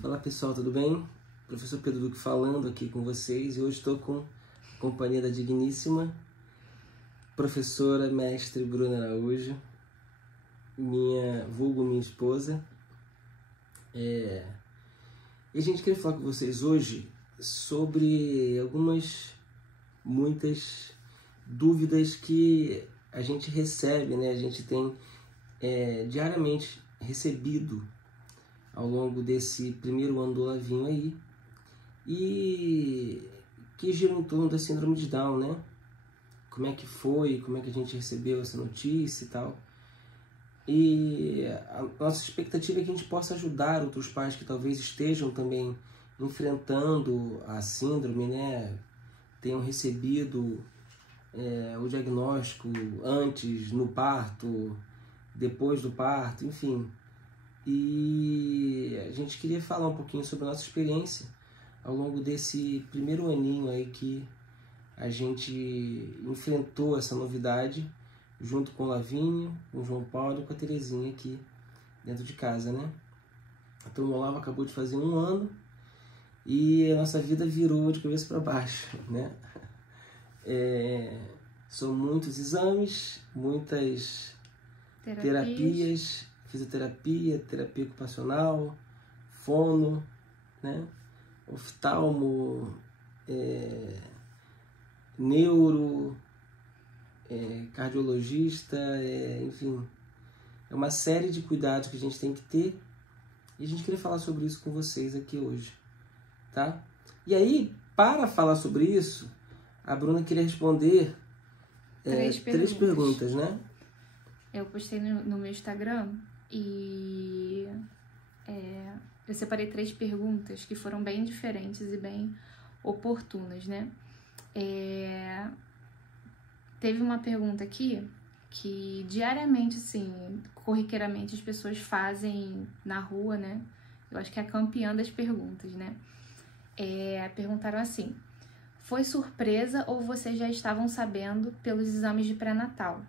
Fala pessoal, tudo bem? Professor Pedro Duque falando aqui com vocês e hoje estou com a companhia da digníssima professora mestre Bruna Araújo, minha esposa. E a gente queria falar com vocês hoje sobre muitas dúvidas que a gente recebe, né? A gente tem diariamente recebido ao longo desse primeiro ano do Olavinho aí, e que gira em torno da síndrome de Down, né? Como é que foi, como é que a gente recebeu essa notícia e tal. E a nossa expectativa é que a gente possa ajudar outros pais que talvez estejam também enfrentando a síndrome, né? Tenham recebido o diagnóstico antes, no parto, depois do parto, enfim. E a gente queria falar um pouquinho sobre a nossa experiência ao longo desse primeiro aninho aí que a gente enfrentou essa novidade junto com o Lavinho, com o João Paulo e com a Terezinha aqui dentro de casa, né? Então o Olavo acabou de fazer 1 ano e a nossa vida virou de cabeça para baixo, né? São muitos exames, muitas terapias, fisioterapia, terapia ocupacional, fono, né? Oftalmo, neuro, cardiologista, enfim, é uma série de cuidados que a gente tem que ter e a gente queria falar sobre isso com vocês aqui hoje, tá? E aí, para falar sobre isso, a Bruna queria responder três perguntas, né? Eu postei no meu Instagram e eu separei 3 perguntas que foram bem diferentes e bem oportunas, né? Teve uma pergunta aqui que diariamente, assim, corriqueiramente as pessoas fazem na rua, né? Eu acho que é a campeã das perguntas, né? Perguntaram assim: foi surpresa ou vocês já estavam sabendo pelos exames de pré-natal?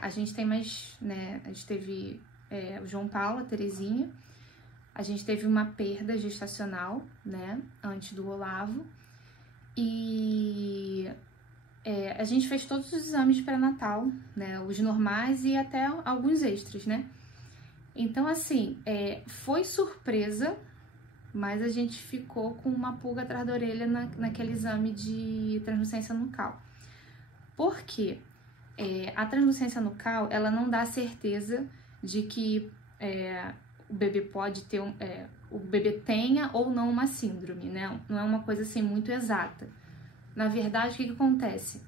A gente tem mais, né? A gente teve o João Paulo, a Terezinha. A gente teve uma perda gestacional, né? Antes do Olavo. E a gente fez todos os exames de pré-natal, né? Os normais e até alguns extras, né? Então, assim, foi surpresa, mas a gente ficou com uma pulga atrás da orelha naquele exame de translucência nucal. Por quê? A translucência nucal, ela não dá certeza de que o bebê pode ter o bebê tenha ou não uma síndrome, né? Não é uma coisa assim muito exata. Na verdade, o que acontece?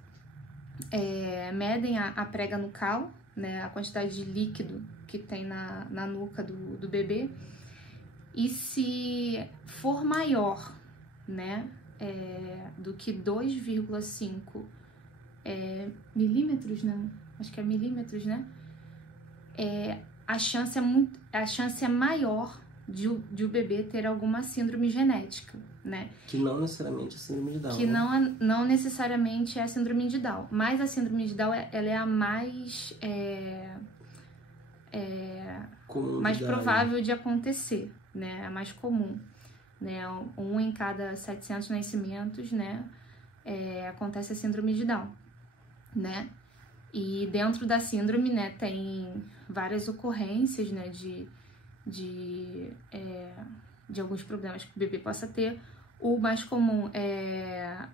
Medem a prega nucal, né? A quantidade de líquido que tem na nuca do bebê, e se for maior, né, do que 2,5 milímetros, né? Acho que é milímetros, né? A chance é maior de o bebê ter alguma síndrome genética, né? Que não necessariamente é síndrome de Down. Que né? não necessariamente é a síndrome de Down, mas a síndrome de Down ela é a mais provável de acontecer, né? A mais comum, né? 1 em cada 700 nascimentos, né? Acontece a síndrome de Down, né? E dentro da síndrome, né, tem várias ocorrências, né, de alguns problemas que o bebê possa ter. O mais comum é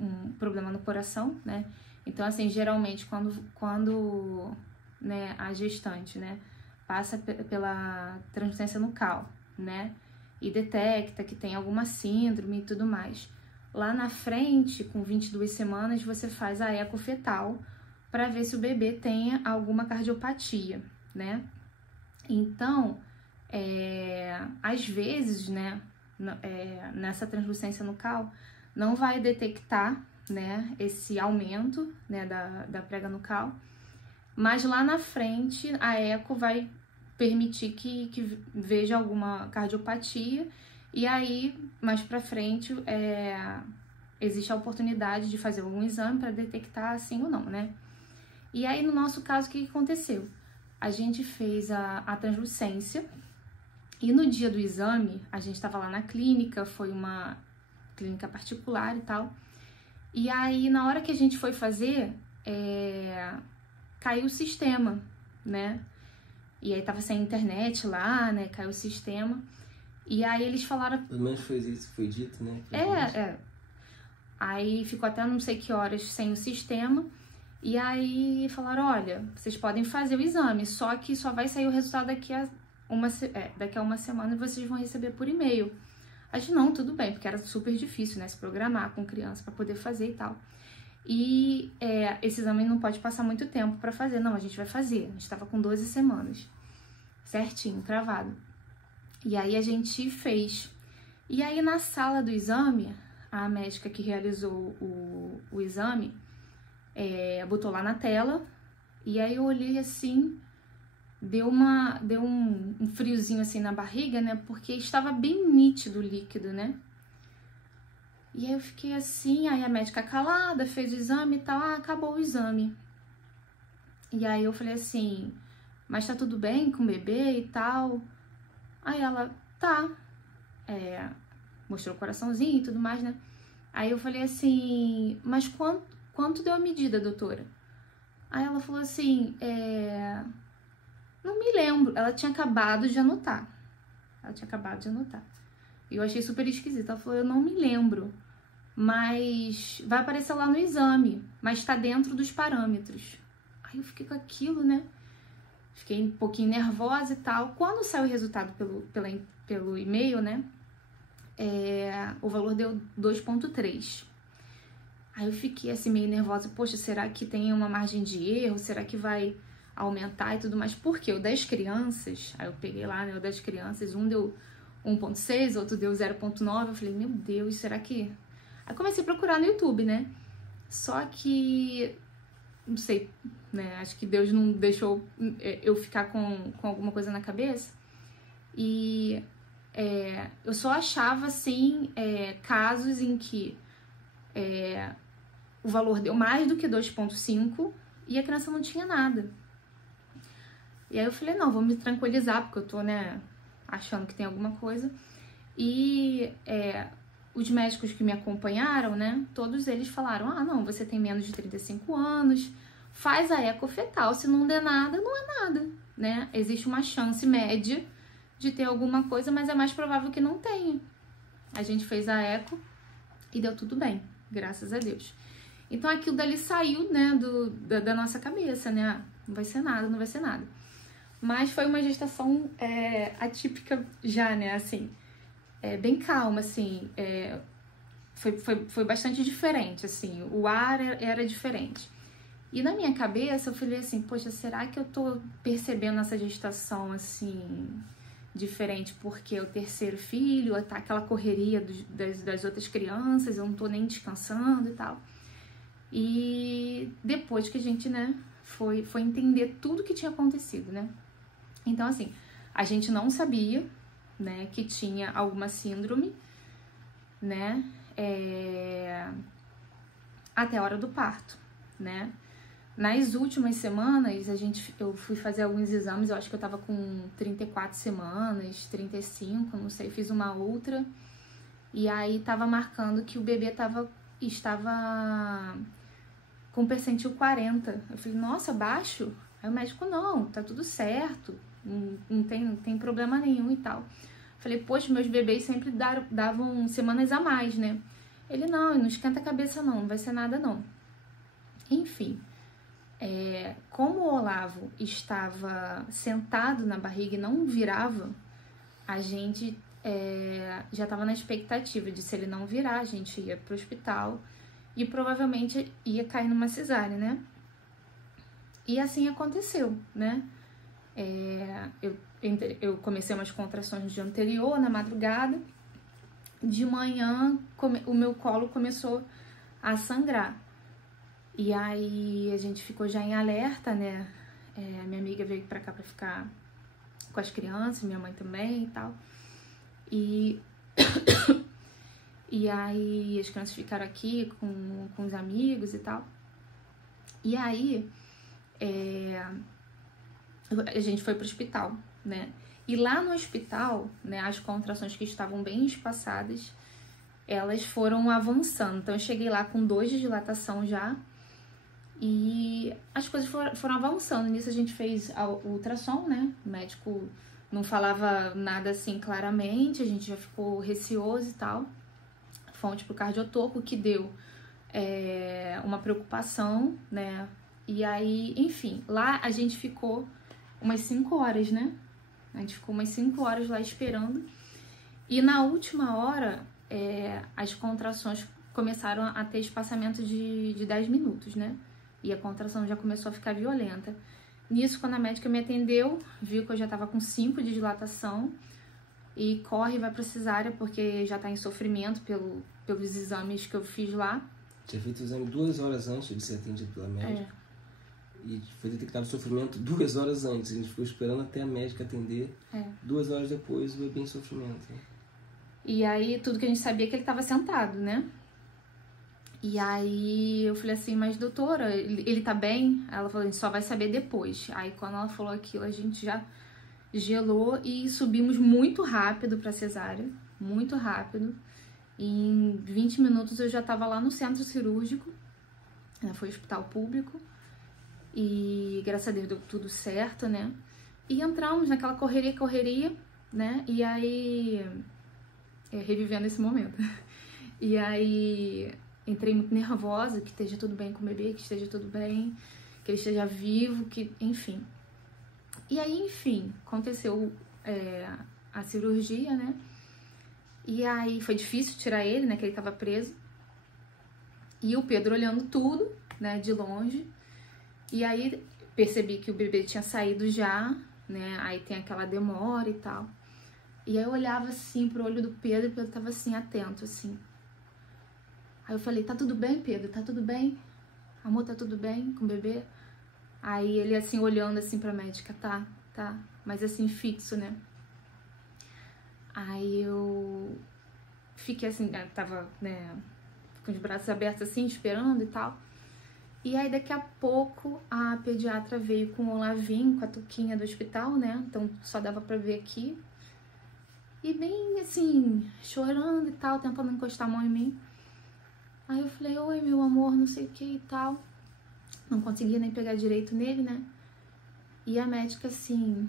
um problema no coração, né? Então, assim, geralmente, quando né, a gestante, né, passa pela translucência nucal, né, e detecta que tem alguma síndrome e tudo mais, lá na frente, com 22 semanas, você faz a eco fetal para ver se o bebê tenha alguma cardiopatia, né? Então, às vezes, né, nessa translucência nucal, não vai detectar, né, esse aumento, né, da prega nucal, mas lá na frente a eco vai permitir que veja alguma cardiopatia, e aí, mais para frente, existe a oportunidade de fazer algum exame para detectar sim ou não, né? E aí, no nosso caso, o que aconteceu? A gente fez a translucência E no dia do exame, a gente estava lá na clínica, foi uma clínica particular e tal. E aí, na hora que a gente foi fazer, caiu o sistema, né? E aí tava sem internet lá, né? Caiu o sistema. E aí eles falaram... Pelo menos foi isso, foi dito, né? Aí ficou até não sei que horas sem o sistema. E aí falaram, olha, vocês podem fazer o exame, só que só vai sair o resultado daqui a uma semana e vocês vão receber por e-mail. A gente, não, tudo bem, porque era super difícil, né? Se programar com criança para poder fazer e tal. E esse exame não pode passar muito tempo para fazer. Não, a gente vai fazer. A gente estava com 12 semanas. Certinho, cravado. E aí a gente fez. E aí na sala do exame, a médica que realizou o exame botou lá na tela. E aí eu olhei assim, deu um friozinho assim na barriga, né? Porque estava bem nítido o líquido, né? E aí eu fiquei assim, aí a médica calada, fez o exame e tal, acabou o exame. E aí eu falei assim, mas tá tudo bem com o bebê e tal? Aí ela, tá. Mostrou o coraçãozinho e tudo mais, né? Aí eu falei assim, mas quanto deu a medida, doutora? Aí ela falou assim, não me lembro. Ela tinha acabado de anotar. E eu achei super esquisito. Ela falou, eu não me lembro. Mas vai aparecer lá no exame. Mas tá dentro dos parâmetros. Aí eu fiquei com aquilo, né? Fiquei um pouquinho nervosa e tal. Quando saiu o resultado pelo e-mail, né? O valor deu 2,3. Aí eu fiquei assim meio nervosa. Poxa, será que tem uma margem de erro? Será que vai aumentar e tudo mais? Porque o das crianças, aí eu peguei lá, né? O das crianças, um deu 1,6, outro deu 0,9. Eu falei, meu Deus, será que... Aí comecei a procurar no YouTube, né? Só que... Não sei, né? Acho que Deus não deixou eu ficar com alguma coisa na cabeça. E eu só achava, assim, casos em que o valor deu mais do que 2,5 e a criança não tinha nada. E aí eu falei, não, vou me tranquilizar, porque eu tô, né, achando que tem alguma coisa. E os médicos que me acompanharam, né, todos eles falaram, não, você tem menos de 35 anos, faz a eco fetal, se não der nada, não é nada, né? Existe uma chance média de ter alguma coisa, mas é mais provável que não tenha. A gente fez a eco e deu tudo bem, graças a Deus. Então aquilo dali saiu, né, da nossa cabeça, né? Não vai ser nada, não vai ser nada. Mas foi uma gestação atípica já, né, assim, bem calma, assim, foi bastante diferente, assim, o ar era diferente. E na minha cabeça eu falei assim, poxa, será que eu tô percebendo essa gestação, assim, diferente porque é o terceiro filho, tá aquela correria das outras crianças, eu não tô nem descansando e tal. E depois que a gente, né, foi entender tudo que tinha acontecido, né? Então, assim, a gente não sabia, né, que tinha alguma síndrome, né, até a hora do parto, né? Nas últimas semanas, eu fui fazer alguns exames, eu acho que eu tava com 34 semanas, 35, não sei, fiz uma outra, e aí tava marcando que o bebê estava com percentil 40. Eu falei, nossa, baixo? Aí o médico, não, tá tudo certo, não tem problema nenhum e tal. Falei, poxa, meus bebês sempre davam semanas a mais, né? Ele, não esquenta a cabeça não vai ser nada não. Enfim, como o Olavo estava sentado na barriga e não virava, a gente já estava na expectativa de, se ele não virar, a gente ia pro hospital e provavelmente ia cair numa cesárea, né? E assim aconteceu, né? Eu comecei umas contrações no dia anterior, na madrugada. De manhã, o meu colo começou a sangrar. E aí a gente ficou já em alerta, né? Minha amiga veio pra cá pra ficar com as crianças, minha mãe também e tal. E aí as crianças ficaram aqui com os amigos e tal. E aí a gente foi pro hospital, né? E lá no hospital, né, as contrações que estavam bem espaçadas, elas foram avançando. Então eu cheguei lá com 2 de dilatação já, e as coisas foram avançando. Nisso a gente fez o ultrassom, né? O médico não falava nada assim claramente, a gente já ficou receoso e tal. Fonte pro cardiotoco, que deu uma preocupação, né? E aí, enfim, lá a gente ficou umas 5 horas, né? A gente ficou umas 5 horas lá esperando. E na última hora, as contrações começaram a ter espaçamento de 10 minutos, né? E a contração já começou a ficar violenta. Nisso, quando a médica me atendeu, viu que eu já estava com 5 de dilatação e corre e vai para cesárea, porque já está em sofrimento pelos exames que eu fiz lá. Tinha feito o exame 2 horas antes de ser atendido pela médica. E foi detectado sofrimento 2 horas antes. A gente ficou esperando até a médica atender. 2 horas depois, o bebê em sofrimento. E aí, tudo que a gente sabia é que ele estava sentado, né? E aí, eu falei assim, mas doutora, ele tá bem? Ela falou, a gente só vai saber depois. Aí, quando ela falou aquilo, a gente já gelou e subimos muito rápido pra cesárea. Muito rápido. Em 20 minutos, eu já tava lá no centro cirúrgico. Foi hospital público. E, graças a Deus, deu tudo certo, né? E entramos naquela correria, né? E aí... revivendo esse momento. E aí... entrei muito nervosa, que esteja tudo bem com o bebê, que esteja tudo bem, que ele esteja vivo, que, enfim. E aí, enfim, aconteceu a cirurgia, né? E aí foi difícil tirar ele, né? Que ele tava preso. E o Pedro olhando tudo, né? De longe. E aí percebi que o bebê tinha saído já, né? Aí tem aquela demora e tal. E aí eu olhava assim pro olho do Pedro, e o Pedro tava assim, atento, assim. Aí eu falei, tá tudo bem, Pedro? Tá tudo bem? Amor, tá tudo bem com o bebê? Aí ele assim, olhando assim pra médica, tá. Mas assim, fixo, né? Aí eu fiquei assim, tava, né, com os braços abertos assim, esperando e tal. E aí daqui a pouco a pediatra veio com o Olavinho, com a Tuquinha do hospital, né? Então só dava pra ver aqui. E bem assim, chorando e tal, tentando encostar a mão em mim. Aí eu falei, oi, meu amor, não sei o que e tal. Não conseguia nem pegar direito nele, né? E a médica assim,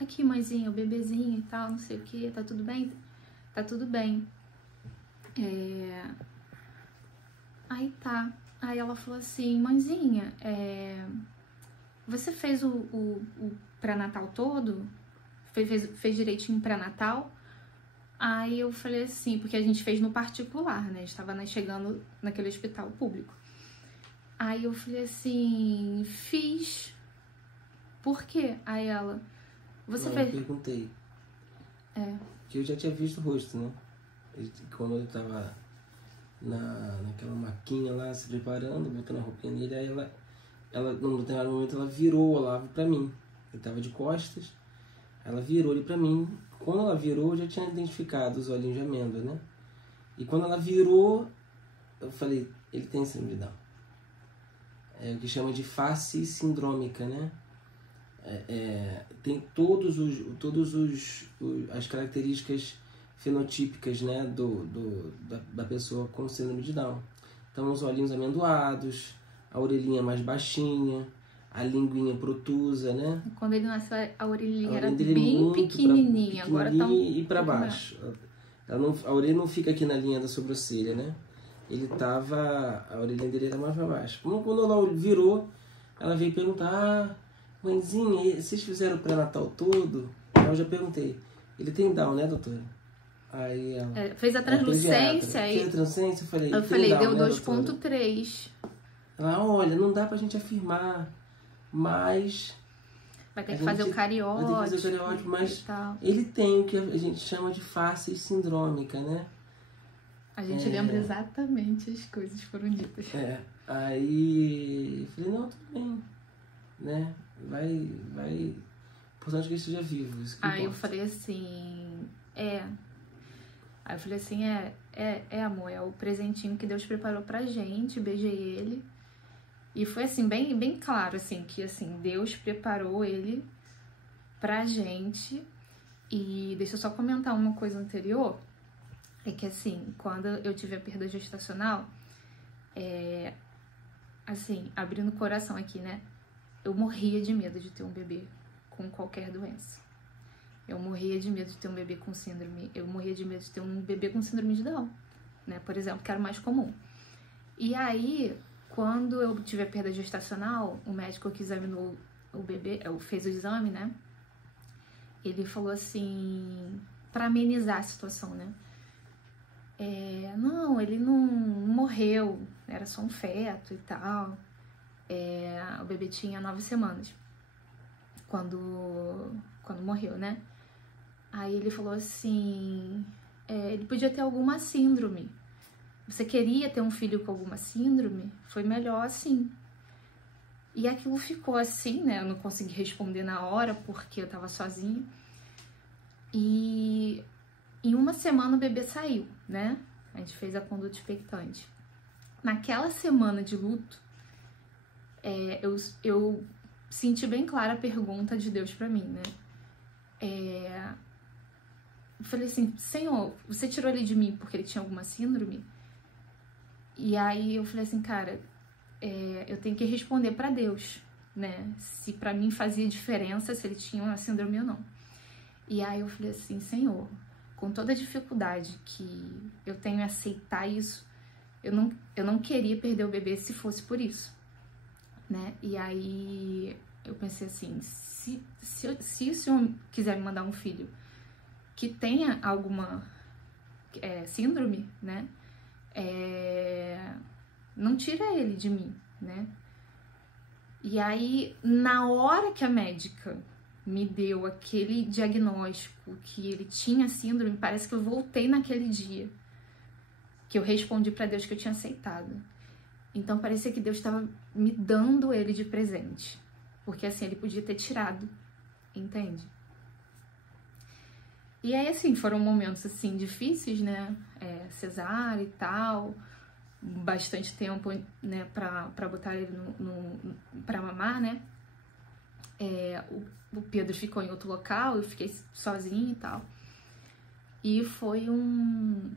aqui, mãezinha, o bebezinho e tal, não sei o que, tá tudo bem? Tá tudo bem. Aí tá. Aí ela falou assim, mãezinha, você fez o pré-natal todo? Fez direitinho pré-natal? Aí eu falei assim, porque a gente fez no particular, né? Estava chegando naquele hospital público. Aí eu falei assim, fiz. Por quê? Aí ela, você fez... Eu perguntei. Porque eu já tinha visto o rosto, né? Quando eu tava naquela maquinha lá, se preparando, botando a roupinha nele, aí ela num determinado momento, ela virou o Olavo pra mim. Ele tava de costas, ela virou ele pra mim. Quando ela virou, eu já tinha identificado os olhinhos de amêndoa, né? E quando ela virou, eu falei, ele tem síndrome de Down. É o que chama de face sindrômica, né? Tem as características fenotípicas, né, da pessoa com síndrome de Down. Então, os olhinhos amendoados, a orelhinha mais baixinha, a linguinha protusa, né? Quando ele nasceu, a orelhinha era bem pequenininha, agora tá e para baixo. A orelha não fica aqui na linha da sobrancelha, né? A orelhinha dele era mais para baixo. Quando ela virou, ela veio perguntar, mãezinha, vocês fizeram o pré-natal todo? Aí eu já perguntei, ele tem Down, né, doutora? Aí ela... fez a translucência. Fez a translucência, eu falei, Down, deu né, 2.3. Ela, olha, não dá pra gente afirmar, mas... Vai ter que fazer o cariótipo. Vai ter que fazer o cariótipo, mas ele tem o que a gente chama de face sindrômica, né? A gente lembra exatamente as coisas que foram ditas. Aí eu falei, não, tudo bem, né? Vai. Importante que ele esteja vivo. Isso que aí importa. Eu falei assim, Aí eu falei assim, amor, é o presentinho que Deus preparou pra gente, beijei ele. E foi assim, bem claro, assim, que assim, Deus preparou ele pra gente. E deixa eu só comentar uma coisa anterior, é que assim, quando eu tive a perda gestacional, assim, abrindo o coração aqui, né, eu morria de medo de ter um bebê com qualquer doença. Eu morria de medo de ter um bebê com síndrome, eu morria de medo de ter um bebê com síndrome de Down, né, por exemplo, que era o mais comum. E aí, quando eu tive a perda gestacional, o médico que examinou o bebê, fez o exame, né, ele falou assim, pra amenizar a situação, né, não, ele não morreu, era só um feto e tal, o bebê tinha 9 semanas quando morreu, né? Aí ele falou assim, ele podia ter alguma síndrome. Você queria ter um filho com alguma síndrome? Foi melhor assim. E aquilo ficou assim, né? Eu não consegui responder na hora porque eu tava sozinha. E em uma semana o bebê saiu, né? A gente fez a conduta expectante. Naquela semana de luto, eu senti bem clara a pergunta de Deus pra mim, né? Eu falei assim, Senhor, você tirou ele de mim porque ele tinha alguma síndrome? E aí eu falei assim, cara, eu tenho que responder pra Deus, né? Se pra mim fazia diferença se ele tinha uma síndrome ou não. E aí eu falei assim, Senhor, com toda a dificuldade que eu tenho em aceitar isso, eu não queria perder o bebê se fosse por isso, né? E aí eu pensei assim, se o Senhor quiser me mandar um filho que tenha alguma síndrome, né? Não tira ele de mim, né? E aí, na hora que a médica me deu aquele diagnóstico que ele tinha síndrome, parece que eu voltei naquele dia que eu respondi pra Deus que eu tinha aceitado. Então parecia que Deus estava me dando ele de presente, porque assim, ele podia ter tirado, entende? E aí assim, foram momentos assim difíceis, né, cesárea e tal, bastante tempo, né, pra botar ele pra mamar, né. O Pedro ficou em outro local, eu fiquei sozinha e tal. E foi um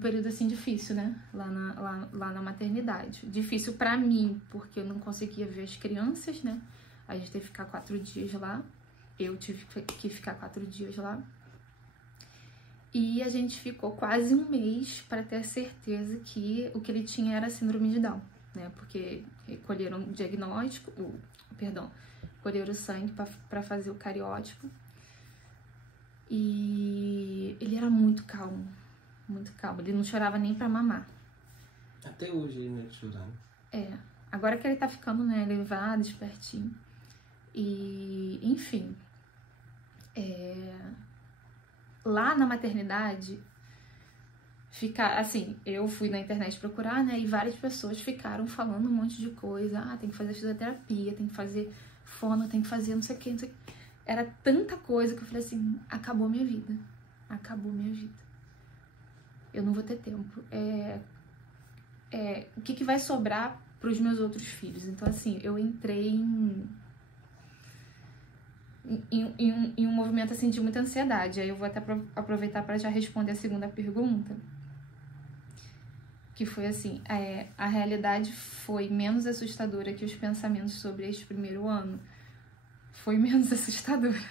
período assim difícil, né, lá na maternidade. Difícil pra mim, porque eu não conseguia ver as crianças, né, a gente teve que ficar 4 dias lá, eu tive que ficar 4 dias lá. E a gente ficou quase um mês para ter certeza que o que ele tinha era síndrome de Down, né? Porque colheram o diagnóstico, colheram o sangue para fazer o cariótipo. E ele era muito calmo, muito calmo. Ele não chorava nem para mamar. Até hoje ele não é chorar. Agora que ele tá ficando, né, elevado, espertinho. E, enfim, lá na maternidade, assim, eu fui na internet procurar, né, e várias pessoas ficaram falando um monte de coisa. Tem que fazer fisioterapia, tem que fazer fono, tem que fazer não sei o que, não sei o que. Era tanta coisa que eu falei assim, acabou minha vida. Acabou minha vida. Eu não vou ter tempo. O que vai sobrar pros meus outros filhos? Então, assim, eu entrei em um movimento assim de muita ansiedade. Aí eu vou até aproveitar para já responder a segunda pergunta, que foi assim, a realidade foi menos assustadora que os pensamentos sobre este primeiro ano. Foi menos assustadora,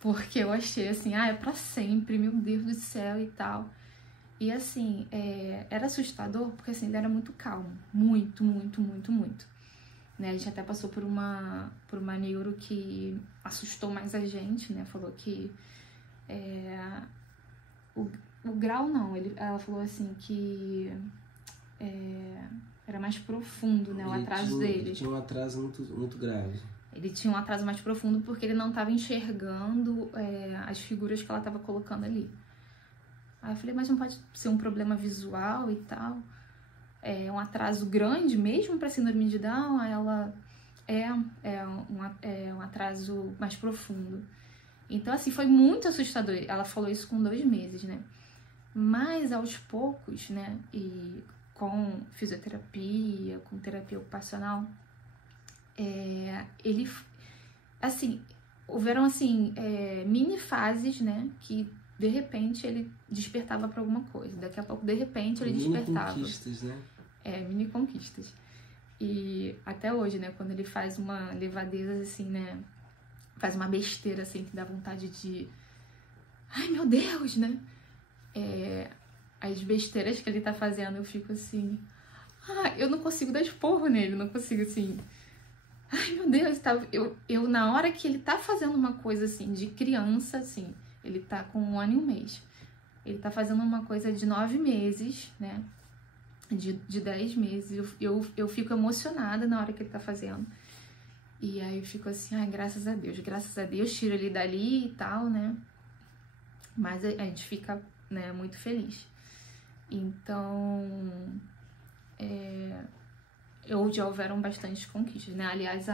porque eu achei assim, é pra sempre, meu Deus do céu e tal. E assim, era assustador porque assim, ele era muito calmo, muito, muito, muito, muito. Né, a gente até passou por uma neuro que assustou mais a gente, né? Falou que o grau não, ela falou assim que era mais profundo, né? O atraso dele. Ele tinha um atraso muito, muito grave. Ele tinha um atraso mais profundo porque ele não estava enxergando as figuras que ela estava colocando ali. Aí eu falei, mas não pode ser um problema visual e tal? Um atraso grande mesmo para síndrome de Down? Ela um atraso mais profundo. Então, assim, foi muito assustador. Ela falou isso com 2 meses, né? Mas, aos poucos, né? E com fisioterapia, com terapia ocupacional, ele... Assim, houveram, assim, mini fases, né, que de repente ele despertava para alguma coisa. Daqui a pouco, de repente, ele despertava. Mini conquistas, né? Mini conquistas. E até hoje, né, quando ele faz uma levadeza, assim, né, faz uma besteira, assim, que dá vontade de... Ai, meu Deus, né? As besteiras que ele tá fazendo, eu fico assim... eu não consigo dar esporro nele, não consigo, assim... Ai, meu Deus, eu na hora que ele tá fazendo uma coisa, assim, de criança, assim... Ele tá com 1 ano e 1 mês. Ele tá fazendo uma coisa de 9 meses, né? De 10 meses. Eu fico emocionada na hora que ele tá fazendo. E aí eu fico assim, ai, graças a Deus, tiro ele dali e tal, né? Mas a gente fica, né, muito feliz. Então, já houveram bastantes conquistas, né? Aliás,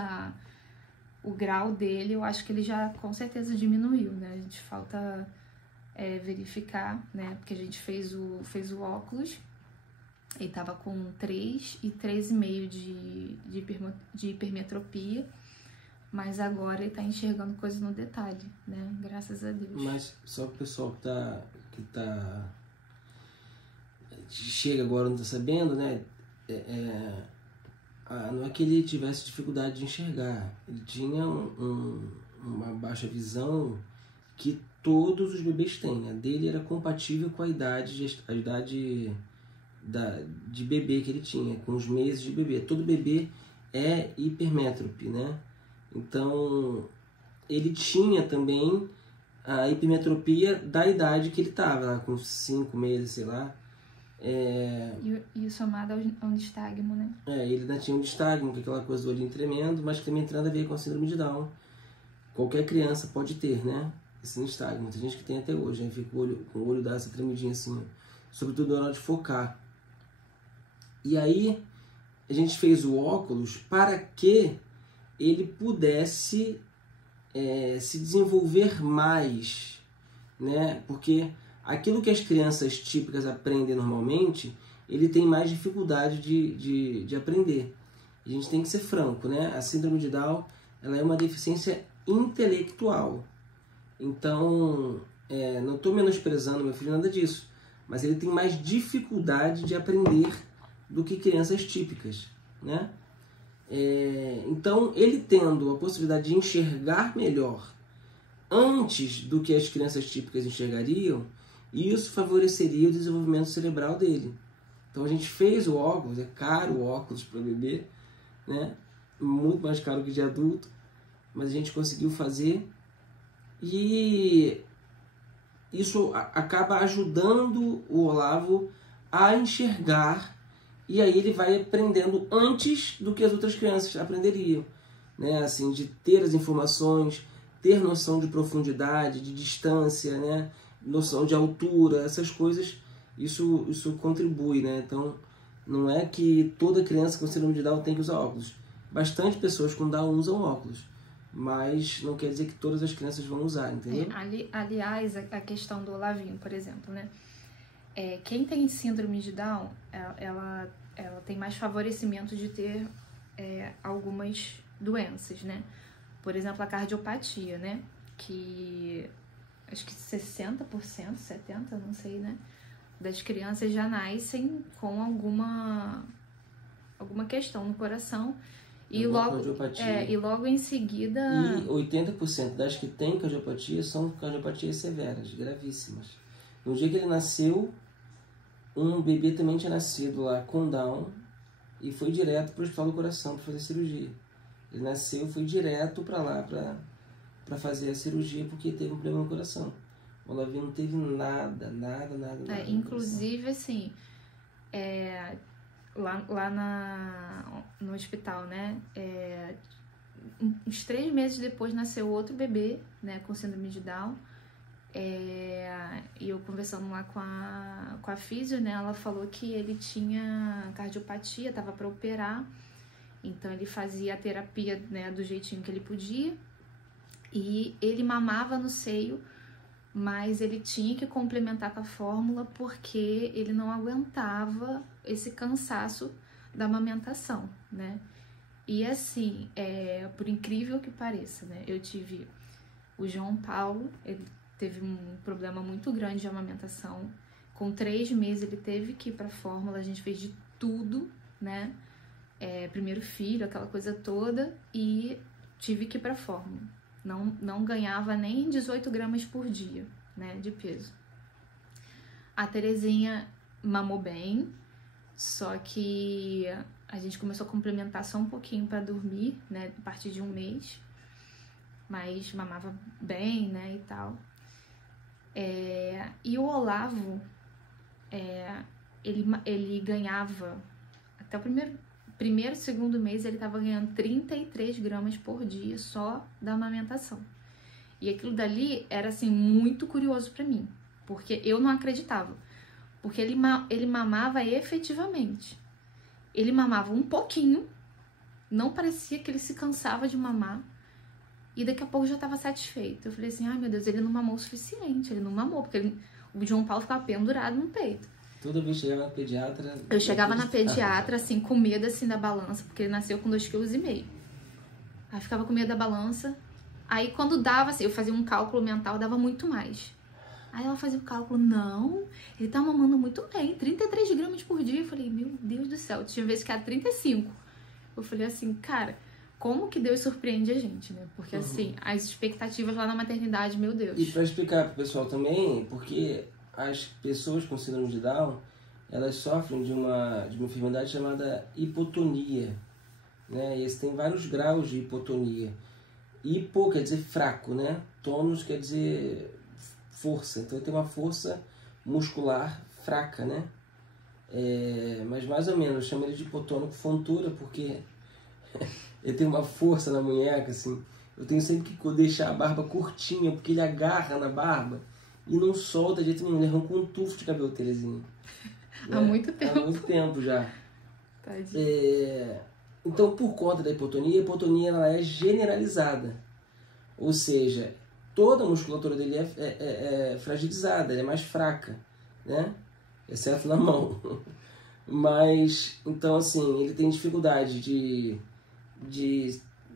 o grau dele, eu acho que ele já com certeza diminuiu, né? A gente falta verificar, né? Porque a gente fez o óculos, ele tava com 3 e 3,5 de hipermetropia, mas agora ele tá enxergando coisas no detalhe, né? Graças a Deus. Mas só pro pessoal que chega agora, não tá sabendo, né? Não é que ele tivesse dificuldade de enxergar, ele tinha uma baixa visão que todos os bebês têm, né? Dele era compatível com a idade de bebê que ele tinha, com os meses de bebê. Todo bebê é hipermétrope, né? Então, ele tinha também a hipermetropia da idade que ele estava, lá com 5 meses, sei lá. E somado ao nistagmo, né? Ele ainda tinha um nistagmo, que é aquela coisa do olhinho tremendo, mas que também tem nada a ver com a síndrome de Down. Qualquer criança pode ter, né? Esse nistagmo. Tem gente que tem até hoje, né? Fica com o olho dá essa tremidinha assim, sobretudo na hora de focar. E aí, a gente fez o óculos para que ele pudesse se desenvolver mais, né? Porque aquilo que as crianças típicas aprendem normalmente, ele tem mais dificuldade de aprender. A gente tem que ser franco, né? A síndrome de Down, ela é uma deficiência intelectual. Então, não estou menosprezando meu filho, nada disso. Mas ele tem mais dificuldade de aprender do que crianças típicas, né? Então, ele tendo a possibilidade de enxergar melhor antes do que as crianças típicas enxergariam, isso favoreceria o desenvolvimento cerebral dele. Então, a gente fez o óculos, é caro o óculos para bebê, né? Muito mais caro que de adulto, mas a gente conseguiu fazer e isso acaba ajudando o Olavo a enxergar, e aí ele vai aprendendo antes do que as outras crianças aprenderiam, né? Assim, de ter as informações, ter noção de profundidade, de distância, né? Noção de altura, essas coisas, isso contribui, né? Então, não é que toda criança com síndrome de Down tem que usar óculos. Bastante pessoas com Down usam óculos, mas não quer dizer que todas as crianças vão usar, entendeu? Aliás, a questão do Olavinho, por exemplo, né? Quem tem síndrome de Down, ela tem mais favorecimento de ter algumas doenças, né? Por exemplo, a cardiopatia, né? Que acho que 60%, 70%, não sei, né? Das crianças já nascem com alguma questão no coração. E logo em seguida... E 80% das que têm cardiopatia são cardiopatias severas, gravíssimas. No dia que ele nasceu, um bebê também tinha nascido lá com Down e foi direto para o Hospital do Coração para fazer cirurgia. Ele nasceu, foi direto para lá para fazer a cirurgia porque teve um problema no coração. O Olavinho não teve nada. Inclusive, assim, lá no hospital, né? Uns 3 meses depois nasceu outro bebê, né, com síndrome de Down. E eu conversando lá com a físio, né, ela falou que ele tinha cardiopatia, estava para operar, então ele fazia a terapia, né, do jeitinho que ele podia, e ele mamava no seio, mas ele tinha que complementar com a fórmula porque ele não aguentava esse cansaço da amamentação, né? E assim, por incrível que pareça, né, eu tive O João Paulo, ele teve um problema muito grande de amamentação. Com 3 meses ele teve que ir pra fórmula, a gente fez de tudo, né? Primeiro filho, aquela coisa toda, e tive que ir pra fórmula. Não ganhava nem 18 gramas por dia, né, de peso. A Terezinha mamou bem, só que a gente começou a complementar só um pouquinho para dormir, né, a partir de 1 mês, mas mamava bem, né, e tal. E o Olavo, ele ganhava, até o primeiro, segundo mês, ele estava ganhando 33 gramas por dia só da amamentação. E aquilo dali era, assim, muito curioso para mim, porque eu não acreditava. Porque ele mamava efetivamente. Ele mamava um pouquinho, não parecia que ele se cansava de mamar, e daqui a pouco já estava satisfeito. Eu falei assim, ai meu Deus, ele não mamou o suficiente, ele não mamou, porque o João Paulo ficava pendurado no peito. Toda vez que chegava na pediatra... Eu chegava na pediatra, assim, com medo, assim, da balança, porque ele nasceu com 2,5 kg. Aí ficava com medo da balança. Aí quando dava, assim, eu fazia um cálculo mental, dava muito mais. Aí ela fazia o cálculo, não, ele tá mamando muito bem, 33 gramas por dia. Eu falei, meu Deus do céu, tinha vezes que era 35. Eu falei assim, cara, como que Deus surpreende a gente, né? Porque assim, as expectativas lá na maternidade, meu Deus. E pra explicar pro pessoal também, porque as pessoas com síndrome de Down, elas sofrem de uma enfermidade chamada hipotonia, né? E tem vários graus de hipotonia. Hipo quer dizer fraco, né? Tônus quer dizer força. Então ele tem uma força muscular fraca, né? Mas mais ou menos, eu chamo ele de hipotônico fontura, porque ele tem uma força na munheca, assim. Eu tenho sempre que deixar a barba curtinha, porque ele agarra na barba e não solta de jeito nenhum. Ele arranca um tufo de cabelo, Terezinha. Há muito tempo. Há muito tempo já. Tadinho. Então, por conta da hipotonia, a hipotonia ela é generalizada. Ou seja, toda a musculatura dele é fragilizada, ela é mais fraca, né? Exceto na mão. Mas, então assim, ele tem dificuldade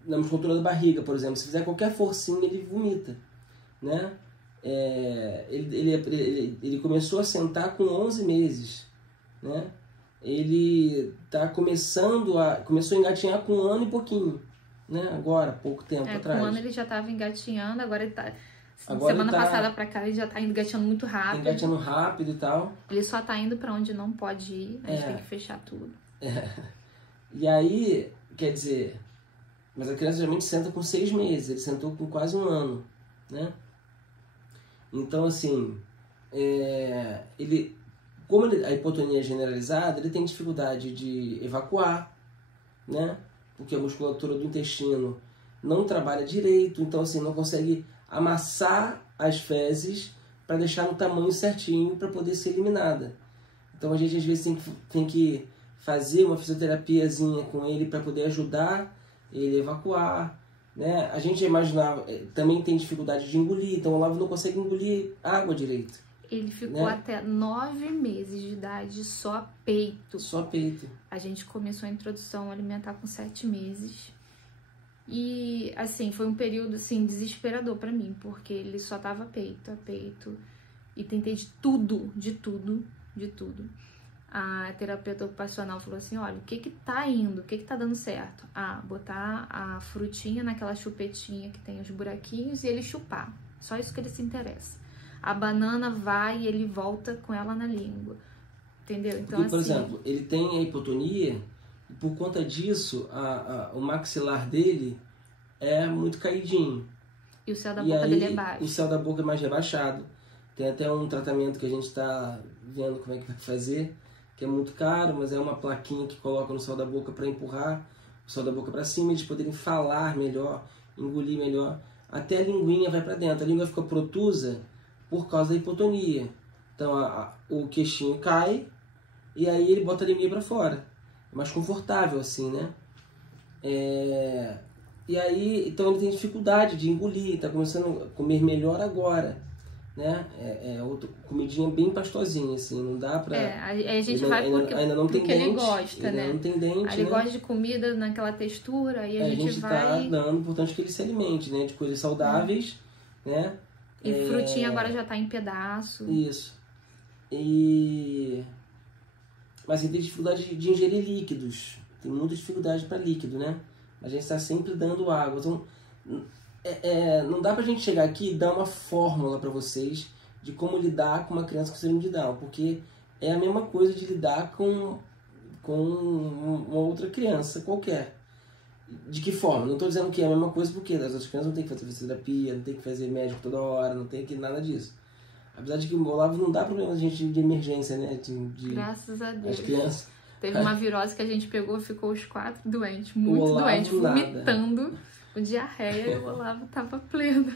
na musculatura da barriga, por exemplo. Se fizer qualquer forcinha, ele vomita, né? Ele começou a sentar com 11 meses, né? Ele começou a engatinhar com 1 ano e pouquinho, né? Agora, pouco tempo atrás. Com 1 ano ele já estava engatinhando, agora ele tá... Semana passada pra cá ele já tá engatinhando muito rápido. Engatinhando rápido e tal. Ele só tá indo pra onde não pode ir, a gente tem que fechar tudo. E aí, quer dizer... Mas a criança geralmente senta com 6 meses, ele sentou com quase 1 ano, né? Então, assim, como a hipotonia é generalizada, ele tem dificuldade de evacuar, né? Porque a musculatura do intestino não trabalha direito, então, assim, não consegue amassar as fezes para deixar no tamanho certinho para poder ser eliminada. Então, a gente às vezes tem que fazer uma fisioterapiazinha com ele para poder ajudar ele a evacuar, né? A gente imaginava, também tem dificuldade de engolir, então o Olavo não consegue engolir água direito. Ele ficou até 9 meses de idade só peito. Só peito. A gente começou a introdução alimentar com 7 meses. E, assim, foi um período, assim, desesperador pra mim, porque ele só tava peito a peito. E tentei de tudo. A terapeuta ocupacional falou assim, olha, o que tá indo? O que tá dando certo? Botar a frutinha naquela chupetinha que tem os buraquinhos e ele chupar. Só isso que ele se interessa. A banana vai e ele volta com ela na língua. Entendeu? Então, porque, por exemplo, ele tem a hipotonia e por conta disso, o maxilar dele é muito caidinho. E o céu da boca dele é baixo. O céu da boca é mais rebaixado. Tem até um tratamento que a gente está vendo como é que vai fazer, que é muito caro, mas é uma plaquinha que coloca no céu da boca para empurrar o céu da boca para cima, eles poderem falar melhor, engolir melhor. Até a linguinha vai para dentro. A língua fica protusa por causa da hipotonia. Então o queixinho cai e aí ele bota a linguinha para fora. É mais confortável assim, né? E aí, então ele tem dificuldade de engolir, está começando a comer melhor agora, né? Outra comidinha bem pastosinha, assim, não dá pra... Aí a gente vai ainda não tem porque dente, ele gosta, né? Não tem dente, aí ele gosta de comida naquela textura, aí a gente vai... tá dando, portanto, que ele se alimente, né? De coisas saudáveis, né? E frutinha agora já tá em pedaço. Isso. Mas ele tem dificuldade de ingerir líquidos. Tem muita dificuldade para líquido, né? A gente está sempre dando água. Então, não dá pra gente chegar aqui e dar uma fórmula para vocês de como lidar com uma criança com síndrome de Down, porque é a mesma coisa de lidar com uma outra criança qualquer. De que forma? Não estou dizendo que é a mesma coisa, porque as outras crianças não tem que fazer fisioterapia, não tem que fazer médico toda hora, não tem que nada disso. Apesar de que o Olavo não dá problema a gente de emergência, né? Graças a Deus. As crianças. Teve uma virose que a gente pegou, ficou os 4 doentes, muito doentes, vomitando, com diarreia, e o Olavo tava pleno.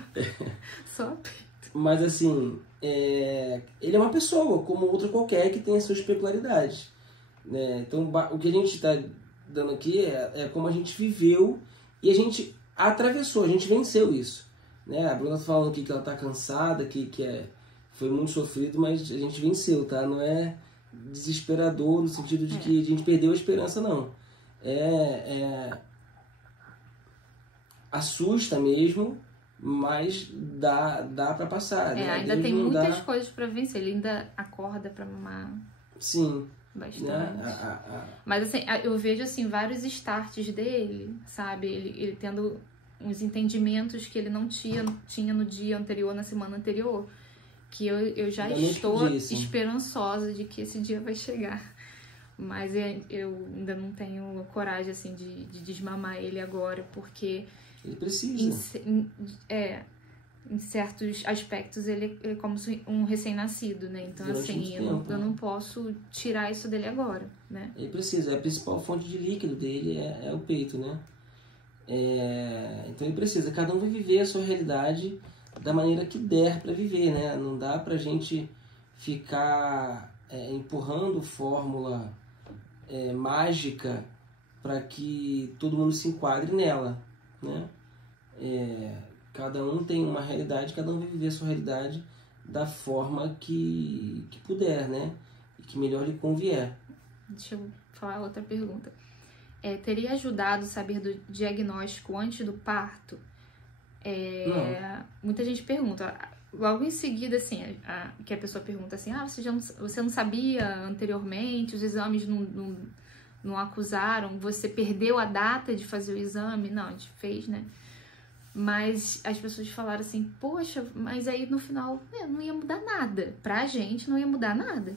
Só peito. Mas assim, ele é uma pessoa, como outra qualquer, que tem as suas peculiaridades. Né? Então, o que a gente está dando aqui é como a gente viveu e a gente atravessou, a gente venceu isso. Né? A Bruna tá falando aqui que ela tá cansada, que foi muito sofrido, mas a gente venceu, tá? Não é desesperador no sentido de que a gente perdeu a esperança, não. Assusta mesmo, mas dá para passar. Né? Ainda Deus tem muitas coisas para vencer, ele ainda acorda para mamar. Sim. Bastante. Mas assim, eu vejo assim vários starts dele, sabe? Ele tendo uns entendimentos que ele não tinha no dia anterior, na semana anterior. Que eu já estou esperançosa de que esse dia vai chegar. Mas eu ainda não tenho coragem assim de desmamar ele agora, porque ele precisa. Em certos aspectos ele é como um recém-nascido, né? Então durante assim, eu não posso tirar isso dele agora, né? Ele precisa, a principal fonte de líquido dele é o peito, né? Então ele precisa, cada um vai viver a sua realidade da maneira que der para viver, né? Não dá pra gente ficar empurrando fórmula mágica para que todo mundo se enquadre nela, né? Cada um tem uma realidade, cada um vai viver a sua realidade da forma que puder, né? E que melhor lhe convier. Deixa eu falar outra pergunta. Teria ajudado saber do diagnóstico antes do parto? Muita gente pergunta. Logo em seguida, assim, que a pessoa pergunta assim, você não sabia anteriormente, os exames não acusaram, você perdeu a data de fazer o exame? Não, a gente fez, né? Mas as pessoas falaram assim, poxa, mas aí no final não ia mudar nada. Pra gente não ia mudar nada,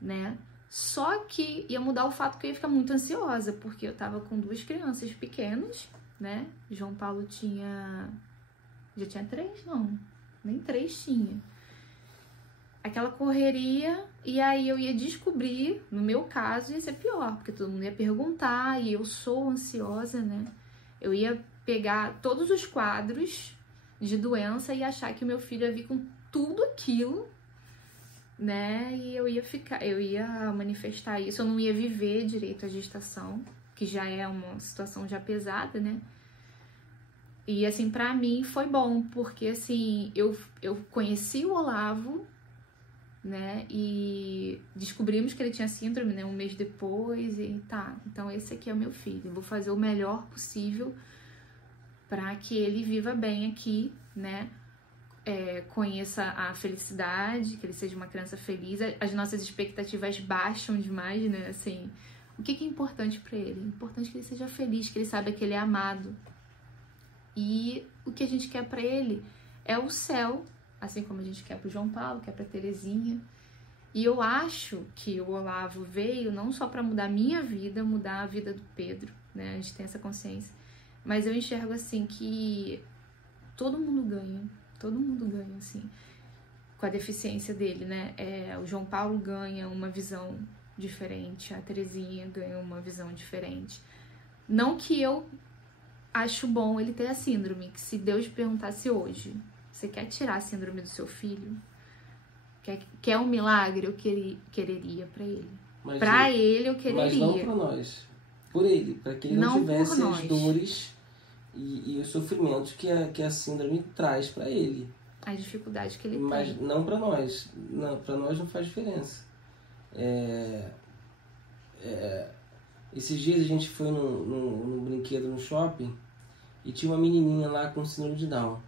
né? Só que ia mudar o fato que eu ia ficar muito ansiosa, porque eu tava com 2 crianças pequenas, né? João Paulo já tinha 3, não, nem 3 tinha. Aquela correria, e aí eu ia descobrir, no meu caso ia ser pior, porque todo mundo ia perguntar, e eu sou ansiosa, né? Eu ia pegar todos os quadros de doença e achar que o meu filho ia vir com tudo aquilo, né? E eu ia manifestar isso, eu não ia viver direito a gestação, que já é uma situação já pesada, né? E assim, pra mim foi bom, porque assim, eu conheci o Olavo, né? E descobrimos que ele tinha síndrome, né? Um mês depois, e então esse aqui é o meu filho, eu vou fazer o melhor possível para que ele viva bem aqui, né? Conheça a felicidade, que ele seja uma criança feliz. As nossas expectativas baixam demais, né? Assim, o que é importante para ele? É importante que ele seja feliz, que ele saiba que ele é amado. E o que a gente quer para ele é o céu, assim como a gente quer para o João Paulo, quer para Terezinha. E eu acho que o Olavo veio não só para mudar a minha vida, mudar a vida do Pedro, né? A gente tem essa consciência. Mas eu enxergo assim que todo mundo ganha, assim, com a deficiência dele, né? O João Paulo ganha uma visão diferente, a Terezinha ganha uma visão diferente. Não que eu acho bom ele ter a síndrome, que se Deus perguntasse hoje, você quer tirar a síndrome do seu filho? Quer um milagre? Eu quereria pra ele. Ele eu quereria. Mas não pra nós. Por ele, para que ele não tivesse as dores e os sofrimentos que a síndrome traz para ele. As dificuldades que ele tem. Mas não para nós. Para nós não faz diferença. Esses dias a gente foi num brinquedo no shopping e tinha uma menininha lá com síndrome de Down.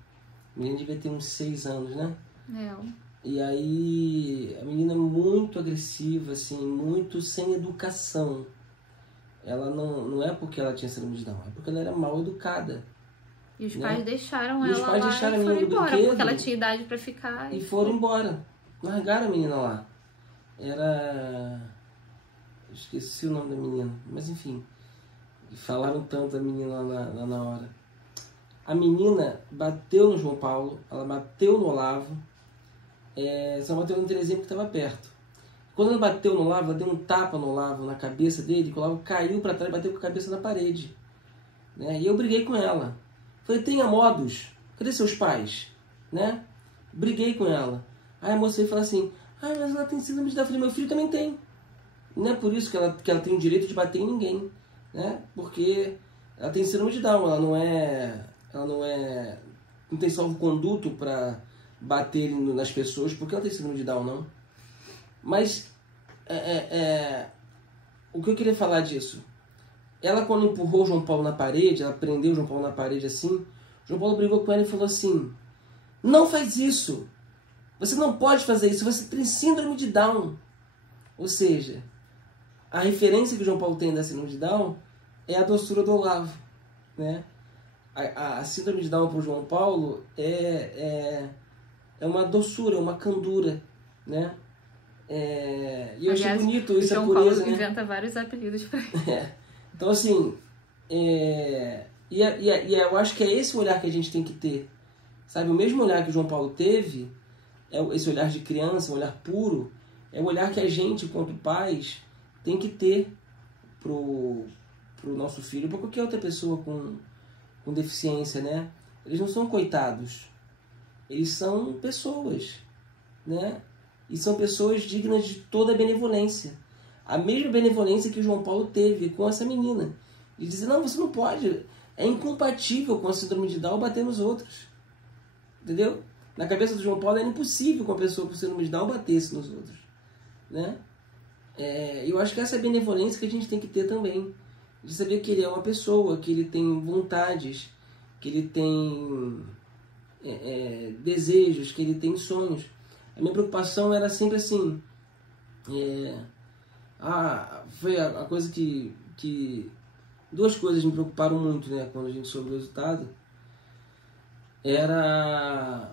A menina devia ter uns 6 anos, né? É. E aí, a menina muito agressiva, assim, muito sem educação. Ela não é porque ela tinha síndrome de Down, é porque ela era mal educada. E os né? pais deixaram E os ela pais lá deixaram e a foram menina no embora, brinquedo porque ela tinha idade pra ficar. E foram embora. Largaram a menina lá. Era... Esqueci o nome da menina, mas enfim. Falaram tanto da menina lá na hora. A menina bateu no João Paulo, ela bateu no Olavo, só bateu no Terezinha porque estava perto. Quando ela bateu no Olavo, ela deu um tapa no Olavo, na cabeça dele, que o Olavo caiu para trás e bateu com a cabeça na parede. Né? E eu briguei com ela. Falei, tenha modos, cadê seus pais? Né? Briguei com ela. Aí a moça veio falar assim, mas ela tem síndrome de Down. Eu falei, meu filho também tem. Não é por isso que ela tem o direito de bater em ninguém. Né? Porque ela tem síndrome de Down, ela não tem salvo-conduto para bater nas pessoas, porque ela tem síndrome de Down, não. Mas o que eu queria falar disso? Ela, quando empurrou o João Paulo na parede, ela prendeu o João Paulo na parede assim, João Paulo brigou com ela e falou assim, não faz isso, você não pode fazer isso, você tem síndrome de Down. Ou seja, a referência que o João Paulo tem da síndrome de Down é a doçura do Olavo. Né? A síndrome de Down para o João Paulo é uma doçura, uma candura. Né? E eu achei bonito isso, a pureza. João Paulo inventa vários apelidos para ele. Então, assim, eu acho que é esse o olhar que a gente tem que ter. Sabe, o mesmo olhar que o João Paulo teve, esse olhar de criança, um olhar puro, é o olhar que a gente, enquanto pais, tem que ter pro nosso filho, para qualquer outra pessoa com deficiência, né? Eles não são coitados, eles são pessoas, né? E são pessoas dignas de toda a benevolência. A mesma benevolência que o João Paulo teve com essa menina. E dizer, não, você não pode, é incompatível com a síndrome de Down bater nos outros. Entendeu? Na cabeça do João Paulo era impossível que uma pessoa com síndrome de Down batesse nos outros. Né? Eu acho que essa é a benevolência que a gente tem que ter também. De saber que ele é uma pessoa, que ele tem vontades, que ele tem desejos, que ele tem sonhos. A minha preocupação era sempre assim... foi a coisa que... Duas coisas me preocuparam muito, né, quando a gente soube o resultado. Era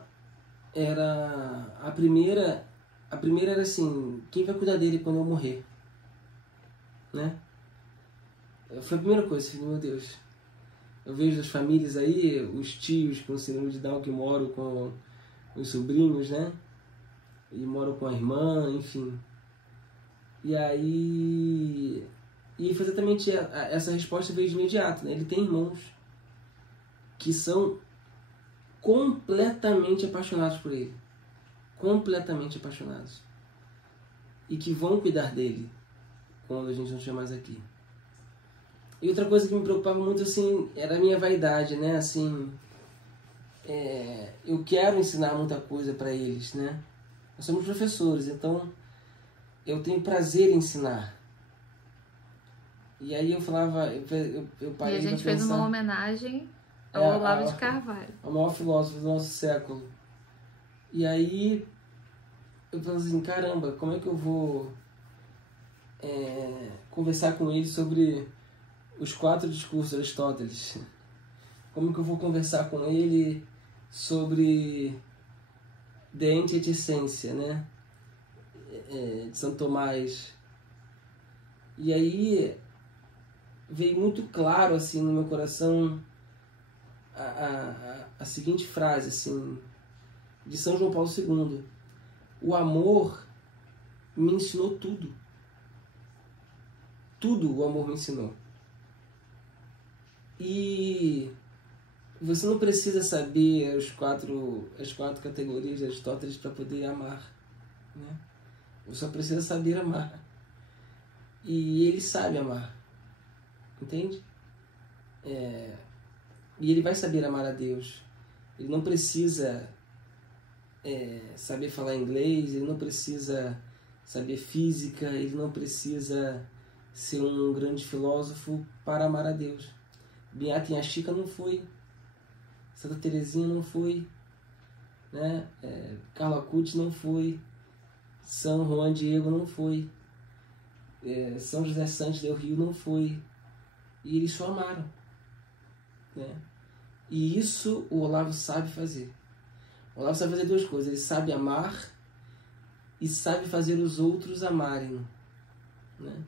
a primeira era assim, quem vai cuidar dele quando eu morrer? Né? Foi a primeira coisa, filho, meu Deus. Eu vejo as famílias aí, os tios com síndrome de Down que moram com os sobrinhos, né? E moram com a irmã, enfim. E aí... E foi exatamente essa resposta veio de imediato, né? Ele tem irmãos que são completamente apaixonados por ele. Completamente apaixonados. E que vão cuidar dele quando a gente não estiver mais aqui. E outra coisa que me preocupava muito, assim, era a minha vaidade, né? Assim, eu quero ensinar muita coisa para eles, né? Nós somos professores, então eu tenho prazer em ensinar. E aí eu falava, eu parei. E a gente fez uma homenagem ao Olavo de Carvalho, ao maior filósofo do nosso século. E aí eu falei assim, caramba, como é que eu vou conversar com ele sobre os 4 discursos de Aristóteles? Como que eu vou conversar com ele sobre De Ente et Essência, né? De São Tomás. E aí veio muito claro assim no meu coração a seguinte frase assim, de São João Paulo II: o amor me ensinou tudo. Tudo o amor me ensinou. E você não precisa saber as quatro categorias de Aristóteles para poder amar, né? Você só precisa saber amar. E ele sabe amar. Entende? E ele vai saber amar a Deus. Ele não precisa saber falar inglês, ele não precisa saber física, ele não precisa ser um grande filósofo para amar a Deus. Beata Inha Chica não foi, Santa Teresinha não foi, né? Carla Cucci não foi, São Juan Diego não foi, São José Santos del Rio não foi, e eles só amaram, né? E isso o Olavo sabe fazer. O Olavo sabe fazer duas coisas: ele sabe amar e sabe fazer os outros amarem, né?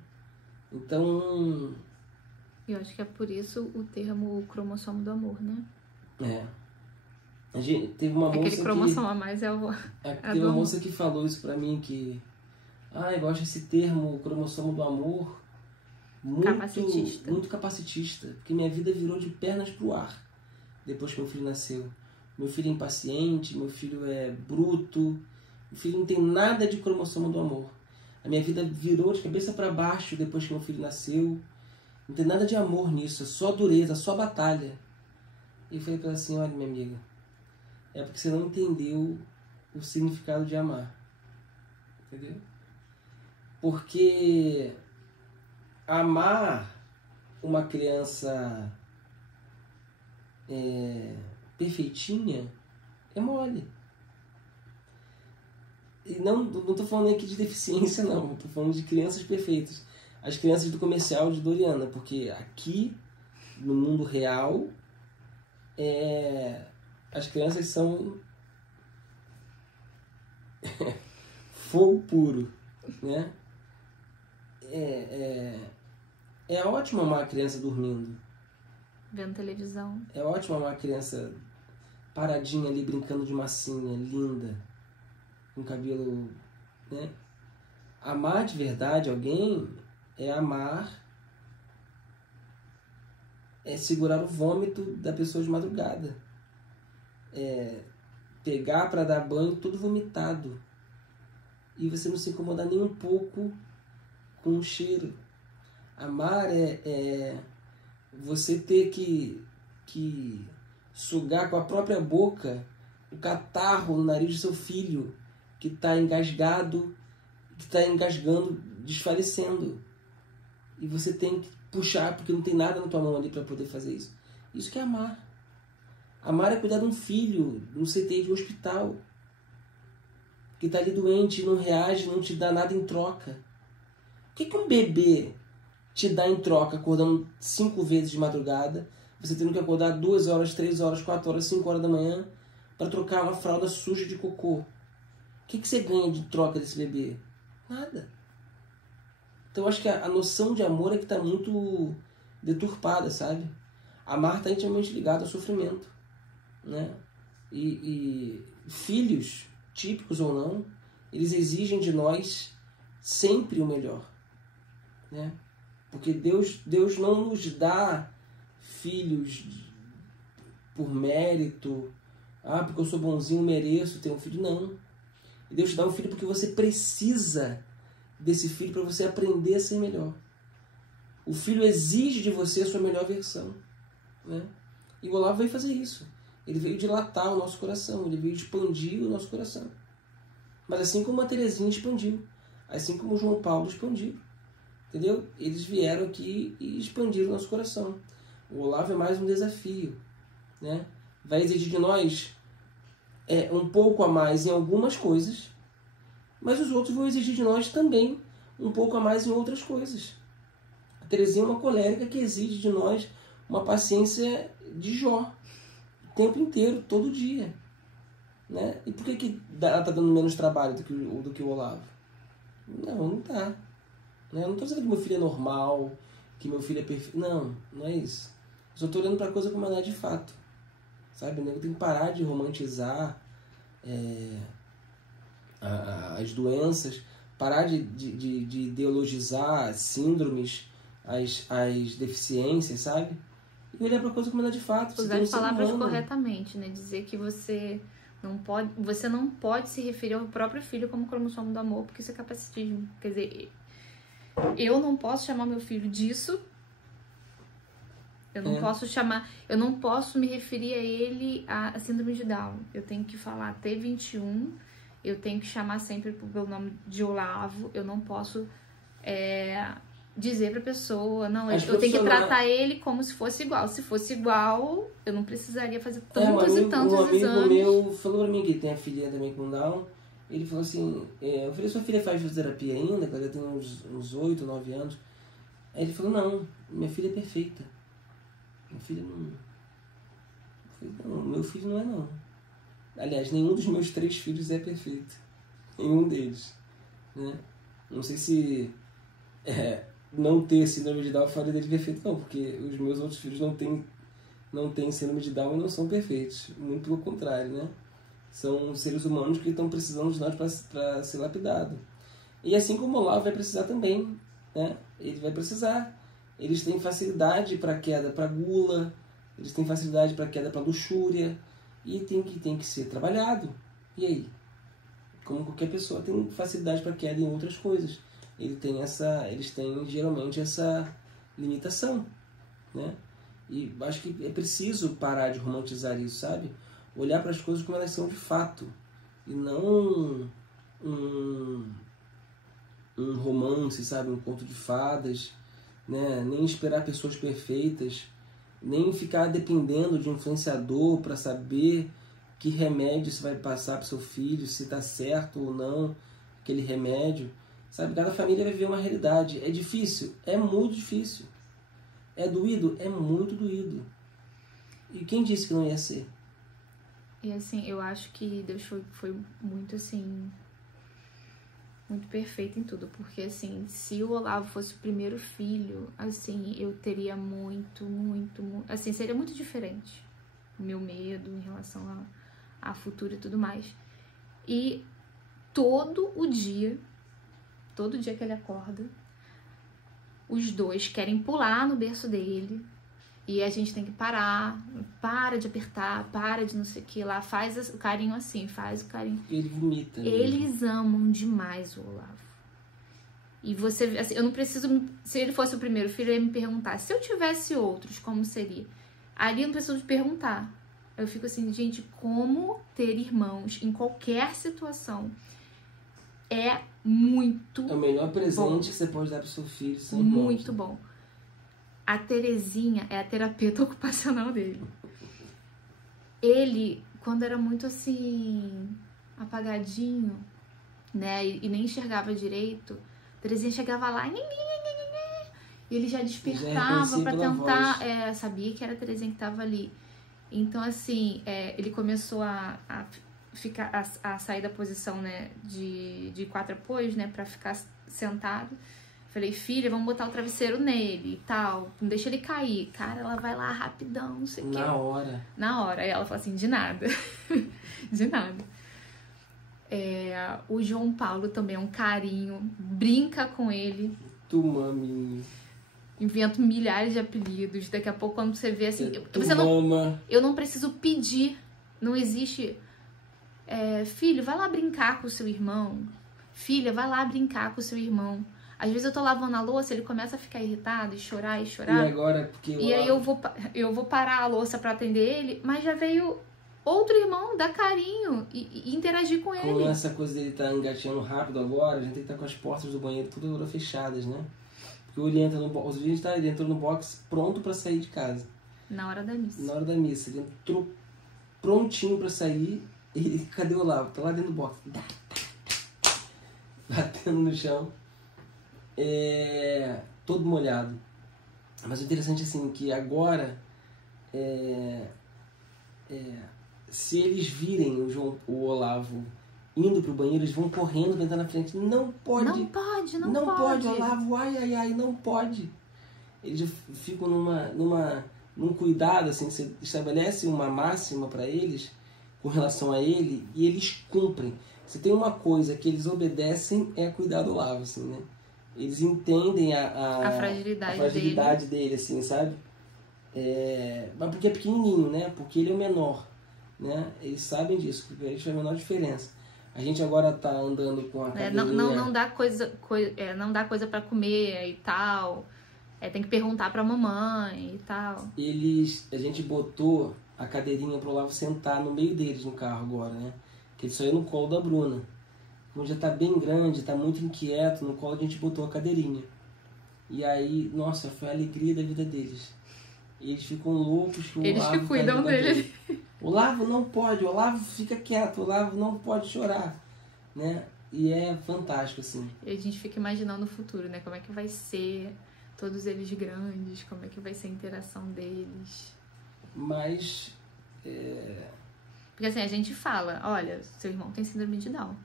Então, eu acho que é por isso o termo cromossomo do amor, né? A gente teve uma moça aquele cromossomo a mais é o... teve uma moça que falou isso pra mim, que eu acho esse termo cromossomo do amor muito capacitista, porque minha vida virou de pernas pro ar depois que meu filho nasceu. Meu filho é impaciente, meu filho é bruto, meu filho não tem nada de cromossomo do amor. A minha vida virou de cabeça para baixo depois que meu filho nasceu. Não tem nada de amor nisso, é só dureza, só batalha. E eu falei para ela assim: olha, minha amiga, é porque você não entendeu o significado de amar. Entendeu? Porque amar uma criança perfeitinha é mole. E não tô falando aqui de deficiência, não. Tô falando de crianças perfeitas. As crianças do comercial de Doriana. Porque aqui, no mundo real, as crianças são fogo puro, né? É ótimo amar a criança dormindo. Vendo televisão. É ótimo amar a criança paradinha ali, brincando de massinha, linda, com cabelo, né? Amar de verdade alguém é amar, é segurar o vômito da pessoa de madrugada, é pegar para dar banho todo vomitado e você não se incomodar nem um pouco com o cheiro. Amar é você ter que sugar com a própria boca o catarro no nariz do seu filho que está engasgado, que está engasgando, desfalecendo. E você tem que puxar porque não tem nada na tua mão ali para poder fazer isso. Isso que é amar. Amar é cuidar de um filho, de um CTI de um hospital, que está ali doente e não reage, não te dá nada em troca. O que um bebê te dá em troca, acordando 5 vezes de madrugada, você tendo que acordar 2 horas, 3 horas, 4 horas, 5 horas da manhã para trocar uma fralda suja de cocô? O que você ganha de troca desse bebê? Nada. Então eu acho que a noção de amor é que está muito deturpada, sabe? Amar está intimamente ligado ao sofrimento, né? E filhos, típicos ou não, eles exigem de nós sempre o melhor, né? Porque Deus não nos dá filhos por mérito, porque eu sou bonzinho, mereço ter um filho. Não. E Deus te dá um filho porque você precisa desse filho para você aprender a ser melhor. O filho exige de você a sua melhor versão, né? E o Olavo veio fazer isso. Ele veio dilatar o nosso coração, ele veio expandir o nosso coração. Mas assim como a Terezinha expandiu, assim como o João Paulo expandiu, entendeu? Eles vieram aqui e expandiram o nosso coração. O Olavo é mais um desafio, né? Vai exigir de nós um pouco a mais em algumas coisas, mas os outros vão exigir de nós também um pouco a mais em outras coisas. A Terezinha é uma colérica que exige de nós uma paciência de Jó, o tempo inteiro, todo dia, né? E por que ela está dando menos trabalho do que o Olavo? Não está. Eu não estou dizendo que meu filho é normal, que meu filho é perfeito. Não, não é isso. Eu só estou olhando para a coisa como ela é de fato. Sabe? Eu tenho que parar de romantizar as doenças, parar de ideologizar as síndromes, as deficiências, sabe? E olhar para a coisa como ela é de fato. Usar as palavras corretamente, né? Dizer que você não pode se referir ao próprio filho como cromossomo do amor, porque isso é capacitismo. Quer dizer, eu não posso chamar meu filho disso. Eu não posso me referir a ele a síndrome de Down. Eu tenho que falar T21, eu tenho que chamar sempre pelo nome de Olavo. Eu não posso dizer pra pessoa, não, eu tenho que tratar ele como se fosse igual. Se fosse igual, eu não precisaria fazer tantos e tantos exames. Um amigo meu falou pra mim que tem a filha também com Down. Ele falou assim, eu falei, sua filha faz fisioterapia ainda? Ela já tem uns 8, 9 anos. Aí ele falou, não, minha filha é perfeita. Minha filha não... Eu falei, não, meu filho não é não. Aliás, nenhum dos meus 3 filhos é perfeito. Nenhum deles. Né? Não sei se não ter síndrome de Down faria dele perfeito, não, porque os meus outros filhos não têm síndrome de Down e não são perfeitos. Muito pelo contrário, né? São seres humanos que estão precisando de nós para ser lapidado. E assim como o Olavo vai precisar também, né? Ele vai precisar. Eles têm facilidade para queda para gula, eles têm facilidade para queda para luxúria, e tem que ser trabalhado. E aí? Como qualquer pessoa tem facilidade para queda em outras coisas. Eles têm geralmente essa limitação, né? E acho que é preciso parar de romantizar isso, sabe? Olhar para as coisas como elas são de fato, e não um romance, sabe? Um conto de fadas, né? Nem esperar pessoas perfeitas, nem ficar dependendo de um influenciador para saber que remédio você vai passar para o seu filho, se está certo ou não aquele remédio. Sabe? Cada família vai viver uma realidade. É difícil? É muito difícil. É doído? É muito doído. E quem disse que não ia ser? E assim, eu acho que Deus foi muito assim, muito perfeito em tudo, porque assim, se o Olavo fosse o primeiro filho, assim, eu teria muito, assim, seria muito diferente o meu medo em relação a futuro e tudo mais. E todo dia que ele acorda, os dois querem pular no berço dele. E a gente tem que parar, para de apertar, para de não sei o que lá, faz o carinho assim, faz o carinho. Ele vomita. Eles amam demais o Olavo. E você, assim, eu não preciso, se ele fosse o primeiro filho, eu ia me perguntar, se eu tivesse outros, como seria? Ali eu não preciso de perguntar. Eu fico assim, gente, como ter irmãos em qualquer situação é muito bom. É o melhor presente que você pode dar pro seu filho, são irmãos. Muito bom. A Terezinha é a terapeuta ocupacional dele. Ele, quando era muito assim, apagadinho, né, e nem enxergava direito, a Terezinha chegava lá e ele já despertava pra tentar, sabia que era a Terezinha que tava ali. Então, assim, ele começou a sair da posição, né, de 4 apoios, né, pra ficar sentado. Falei, filha, vamos botar o travesseiro nele e tal, não deixa ele cair. Cara, ela vai lá rapidão, não sei o quê. Na hora. Aí ela falou assim, de nada. De nada. O João Paulo também é um carinho, brinca com ele. Tu maminho. Invento milhares de apelidos. Daqui a pouco, quando você vê assim... Eu não preciso pedir. Não existe... filho, vai lá brincar com o seu irmão. Filha, vai lá brincar com o seu irmão. Às vezes eu tô lavando a louça, ele começa a ficar irritado e chorar. E agora, porque E aí eu vou parar a louça pra atender ele, mas já veio outro irmão dar carinho e interagir com ele. Com essa coisa dele tá engatinhando rápido agora, a gente tem que estar com as portas do banheiro todas fechadas, né? Porque ele entra no box, ele entrou no box pronto pra sair de casa. Na hora da missa. Na hora da missa. Ele entrou prontinho pra sair e cadê o Olavo? Tá lá dentro do box. Batendo no chão. Todo molhado. Mas o interessante assim que agora se eles virem o Olavo indo pro banheiro, eles vão correndo, vão entrar na frente. Não pode, Olavo, ai, não pode. Eles ficam num cuidado, assim, você estabelece uma máxima para eles com relação a ele e eles cumprem. Se tem uma coisa que eles obedecem é cuidar do Olavo, assim, né? Eles entendem a fragilidade dele, assim, sabe? Mas porque é pequenininho, né? Porque ele é o menor, né? Eles sabem disso, porque a gente faz a menor diferença. A gente agora tá andando com a cadeirinha... Não dá coisa pra comer e tal. Tem que perguntar pra mamãe e tal. A gente botou a cadeirinha pro Olavo sentar no meio deles no carro agora, né? Que ele só ia no colo da Bruna. Como já tá bem grande, tá muito inquieto, no colo a gente botou a cadeirinha. E aí, nossa, foi a alegria da vida deles. E eles ficam loucos que o Eles Olavo que cuidam dele. Olavo não pode, Olavo fica quieto, Olavo não pode chorar, né? E é fantástico, assim. E a gente fica imaginando o futuro, né? Como é que vai ser todos eles grandes, como é que vai ser a interação deles. Mas... Porque assim, a gente fala, olha, seu irmão tem síndrome de Down.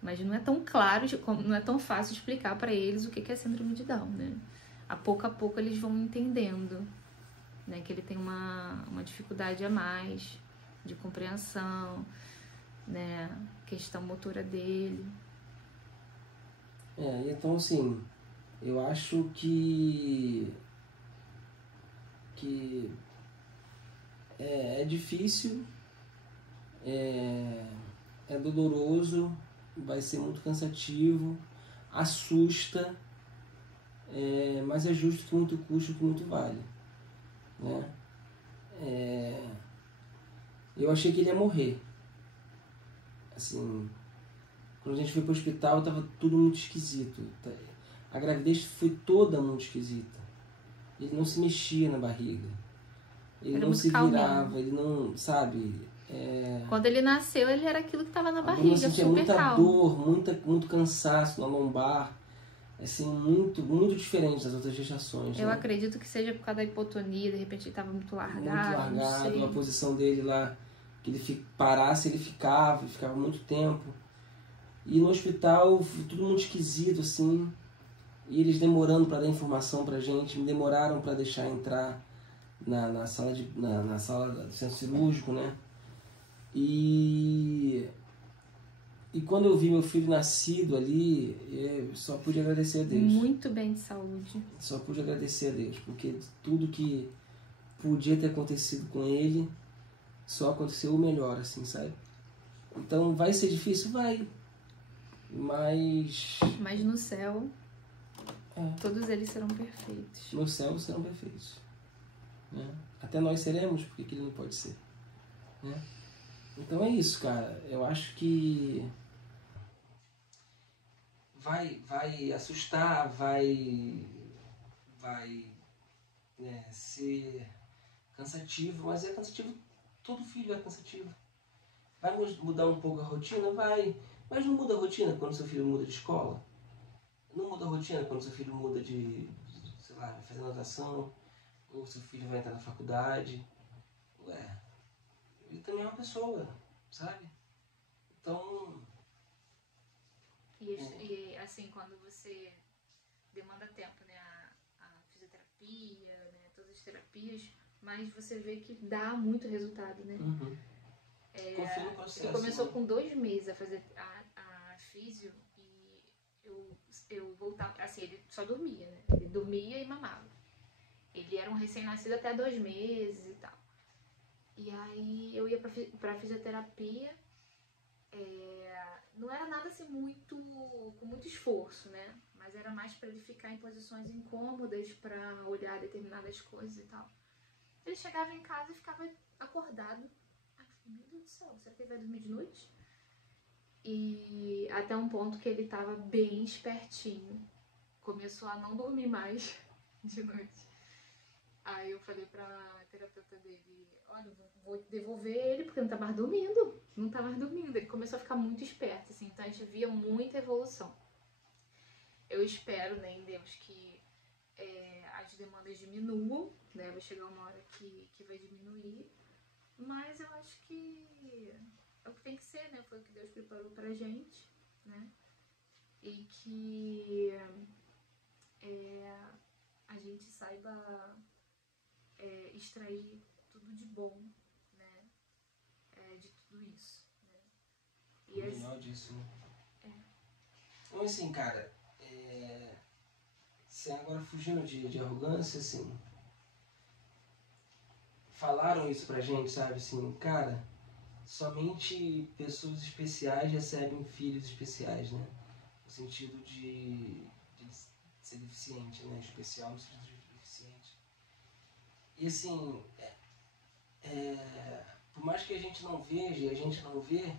Mas não é tão claro, não é tão fácil explicar pra eles o que é síndrome de Down, né? A pouco eles vão entendendo, né? Que ele tem uma dificuldade a mais de compreensão, né? Questão motora dele. Então assim, eu acho que é difícil, é doloroso, vai ser muito cansativo, assusta, mas é justo que muito custa, que muito vale, né? Eu achei que ele ia morrer, assim, quando a gente foi pro hospital tava tudo muito esquisito, a gravidez foi toda muito esquisita, ele não se mexia na barriga, ele não se virava, ele não, sabe... Quando ele nasceu, ele era aquilo que estava na barriga, eu sentia super muita calmo. dor, muito cansaço na lombar, assim, muito diferente das outras gestações. Eu né? acredito que seja por causa da hipotonia, de repente ele estava muito largado. Muito largado, a posição dele lá, que ele parasse, ele ficava muito tempo. E no hospital, tudo muito esquisito, assim, e eles demorando para dar informação pra gente, me demoraram para deixar entrar na sala do centro cirúrgico, né? E quando eu vi meu filho nascido ali, eu só pude agradecer a Deus. Muito bem de saúde. Só pude agradecer a Deus, porque tudo que podia ter acontecido com ele, só aconteceu o melhor, assim, sabe? Então, vai ser difícil? Vai. Mas no céu, todos eles serão perfeitos. No céu serão perfeitos. Né? Até nós seremos, porque que ele não pode ser? Né? Então é isso, cara. Eu acho que vai assustar, vai ser cansativo, mas é cansativo, todo filho é cansativo. Vai mudar um pouco a rotina? Vai. Mas não muda a rotina quando seu filho muda de escola? Não muda a rotina quando seu filho muda sei lá, fazer natação? Ou seu filho vai entrar na faculdade? Ué, ele também é uma pessoa, sabe? Então... E assim, quando você demanda tempo, né? A fisioterapia, né? Todas as terapias, mas você vê que dá muito resultado, né? Uhum. Confia no processo. Ele começou com 2 meses a fazer a físio e eu voltava, assim, ele só dormia, né? Ele dormia e mamava. Ele era um recém-nascido até 2 meses e tal. E aí eu ia pra fisioterapia, não era nada assim com muito esforço, né? Mas era mais pra ele ficar em posições incômodas, pra olhar determinadas coisas e tal. Ele chegava em casa e ficava acordado. Ai, eu falei, meu Deus do céu, será que ele vai dormir de noite? E até um ponto que ele tava bem espertinho. Começou a não dormir mais de noite. Aí eu falei pra terapeuta dele, olha, vou devolver ele porque não tá mais dormindo. Não tá mais dormindo. Ele começou a ficar muito esperto, assim. Então a gente via muita evolução. Eu espero, né, em Deus, que as demandas diminuam, né? Vai chegar uma hora que vai diminuir. Mas eu acho que é o que tem que ser, né? Foi o que Deus preparou pra gente, né? E que a gente saiba extrair tudo de bom, né? De tudo isso, né? E o melhor disso, né? Então, assim, cara, sem agora fugindo de arrogância, assim, falaram isso pra gente, sabe, assim, cara, somente pessoas especiais recebem filhos especiais, né? No sentido de ser deficiente, né? Especial no sentido de deficiente. E assim, por mais que a gente não veja e a gente não vê,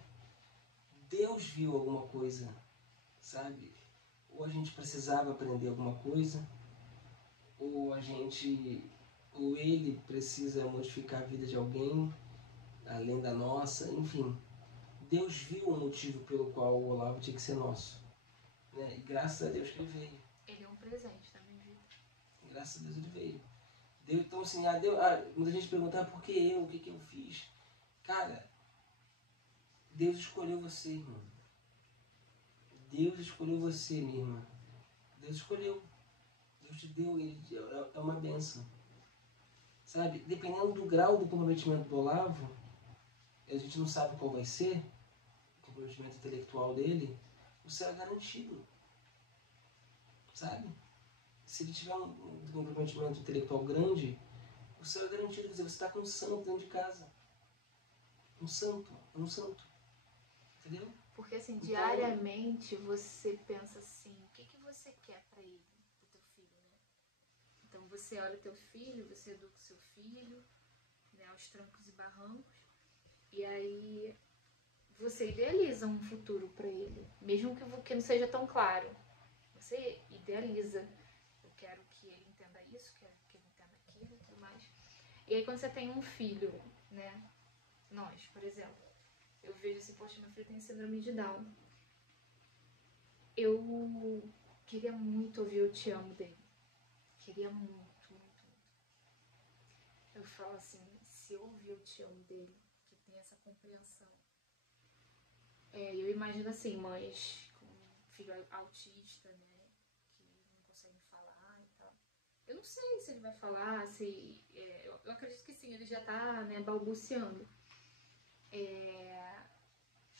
Deus viu alguma coisa, sabe? Ou a gente precisava aprender alguma coisa, ou ou ele precisa modificar a vida de alguém, além da nossa, enfim. Deus viu o motivo pelo qual o Olavo tinha que ser nosso, né? E graças a Deus que ele veio. Ele é um presente da minha vida. Graças a Deus ele veio. Então assim, muita gente pergunta, por que eu? O que eu fiz? Cara, Deus escolheu você, irmão. Deus escolheu você, minha irmã. Deus escolheu. Deus te deu, é uma bênção. Sabe, dependendo do grau do comprometimento do Olavo, a gente não sabe qual vai ser, o comprometimento intelectual dele, o céu é garantido. Sabe? Se ele tiver um comprometimento intelectual grande, o céu é garantido. Quer dizer, você está com um santo dentro de casa. Um santo. Entendeu? Porque assim, então, diariamente você pensa assim, o que você quer para ele, pro teu filho, né? Então você olha o teu filho, você educa o seu filho, né, aos trancos e barrancos, e aí você idealiza um futuro para ele, mesmo que não seja tão claro. Você idealiza, eu quero que ele entenda isso, quero que ele entenda aquilo e tudo mais. E aí quando você tem um filho, né, nós, por exemplo, eu vejo assim, poxa, meu filho tem síndrome de Down. Eu queria muito ouvir o te amo dele. Queria muito. Eu falo assim, se eu ouvir o te amo dele, que tem essa compreensão. Eu imagino assim, mães com filho autista, né, que não conseguem falar e tal. Eu não sei se ele vai falar, eu acredito que sim, ele já tá, né, balbuciando.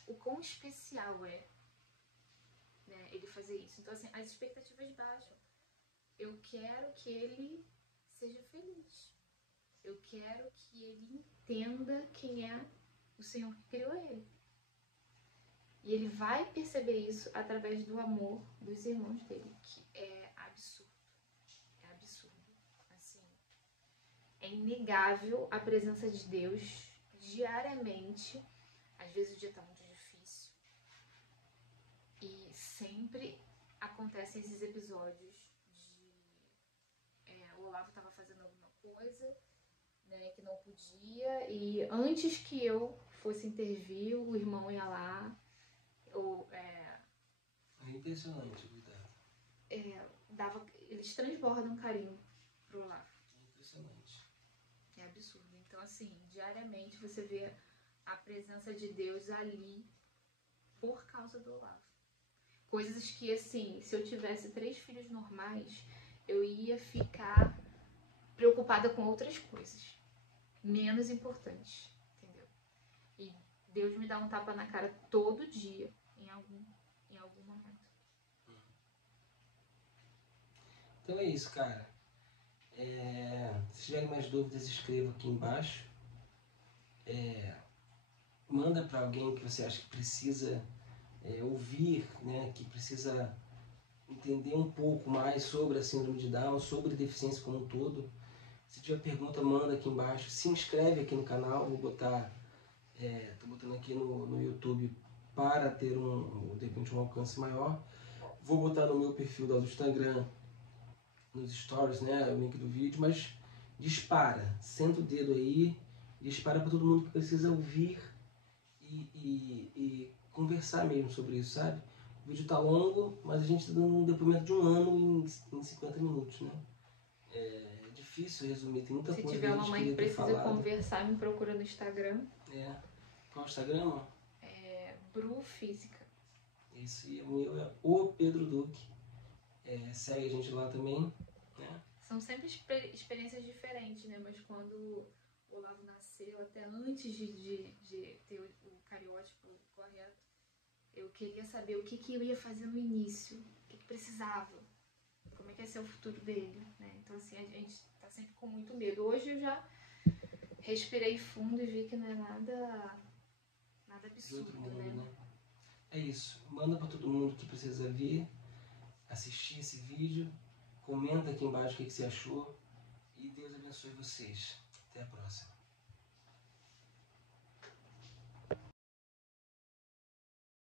O quão especial é, né, ele fazer isso. Então, assim, as expectativas baixam. Eu quero que ele seja feliz. Eu quero que ele entenda quem é o Senhor que criou ele. E ele vai perceber isso através do amor dos irmãos dele, que é absurdo. É absurdo. Assim, é inegável a presença de Deus diariamente. Às vezes o dia está muito difícil. E sempre acontecem esses episódios de... o Olavo estava fazendo alguma coisa, né, que não podia, e antes que eu fosse intervir, o irmão ia lá. É impressionante, cuidado. Eles transbordam carinho pro Olavo. É impressionante. É absurdo. Então, assim, diariamente você vê a presença de Deus ali por causa do Olavo. Coisas que, assim, se eu tivesse 3 filhos normais, eu ia ficar preocupada com outras coisas menos importantes, entendeu? E Deus me dá um tapa na cara todo dia, em algum momento. Então é isso, cara. Se tiverem mais dúvidas, escreva aqui embaixo. Manda para alguém que você acha que precisa ouvir, né, que precisa entender um pouco mais sobre a síndrome de Down, sobre deficiência como um todo. Se tiver pergunta, manda aqui embaixo. Se inscreve aqui no canal. Vou botar, tô botando aqui no YouTube para ter de repente um alcance maior. Vou botar no meu perfil do Instagram, nos stories, né, o link do vídeo, mas dispara, senta o dedo aí, dispara para todo mundo que precisa ouvir e conversar mesmo sobre isso, sabe? O vídeo tá longo, mas a gente está dando um depoimento de 1 ano em 50 minutos, né? É difícil resumir, tem muita coisa que a gente queria ter falado. Se tiver uma mãe que precisa conversar, me procura no Instagram. Qual é o Instagram? Bru Física. Isso, e o meu é o Pedro Duque. Segue a gente lá também, né? São sempre experiências diferentes, né? Mas quando o Olavo nasceu, até antes de ter o cariótipo correto, eu queria saber o que eu ia fazer no início, o que precisava, como é que ia ser o futuro dele, né? Então, assim, a gente tá sempre com muito medo. Hoje eu já respirei fundo e vi que não é nada absurdo, mundo, né? É isso. Manda para todo mundo que precisa ver, assistir esse vídeo. Comenta aqui embaixo o que você achou. E Deus abençoe vocês. Até a próxima.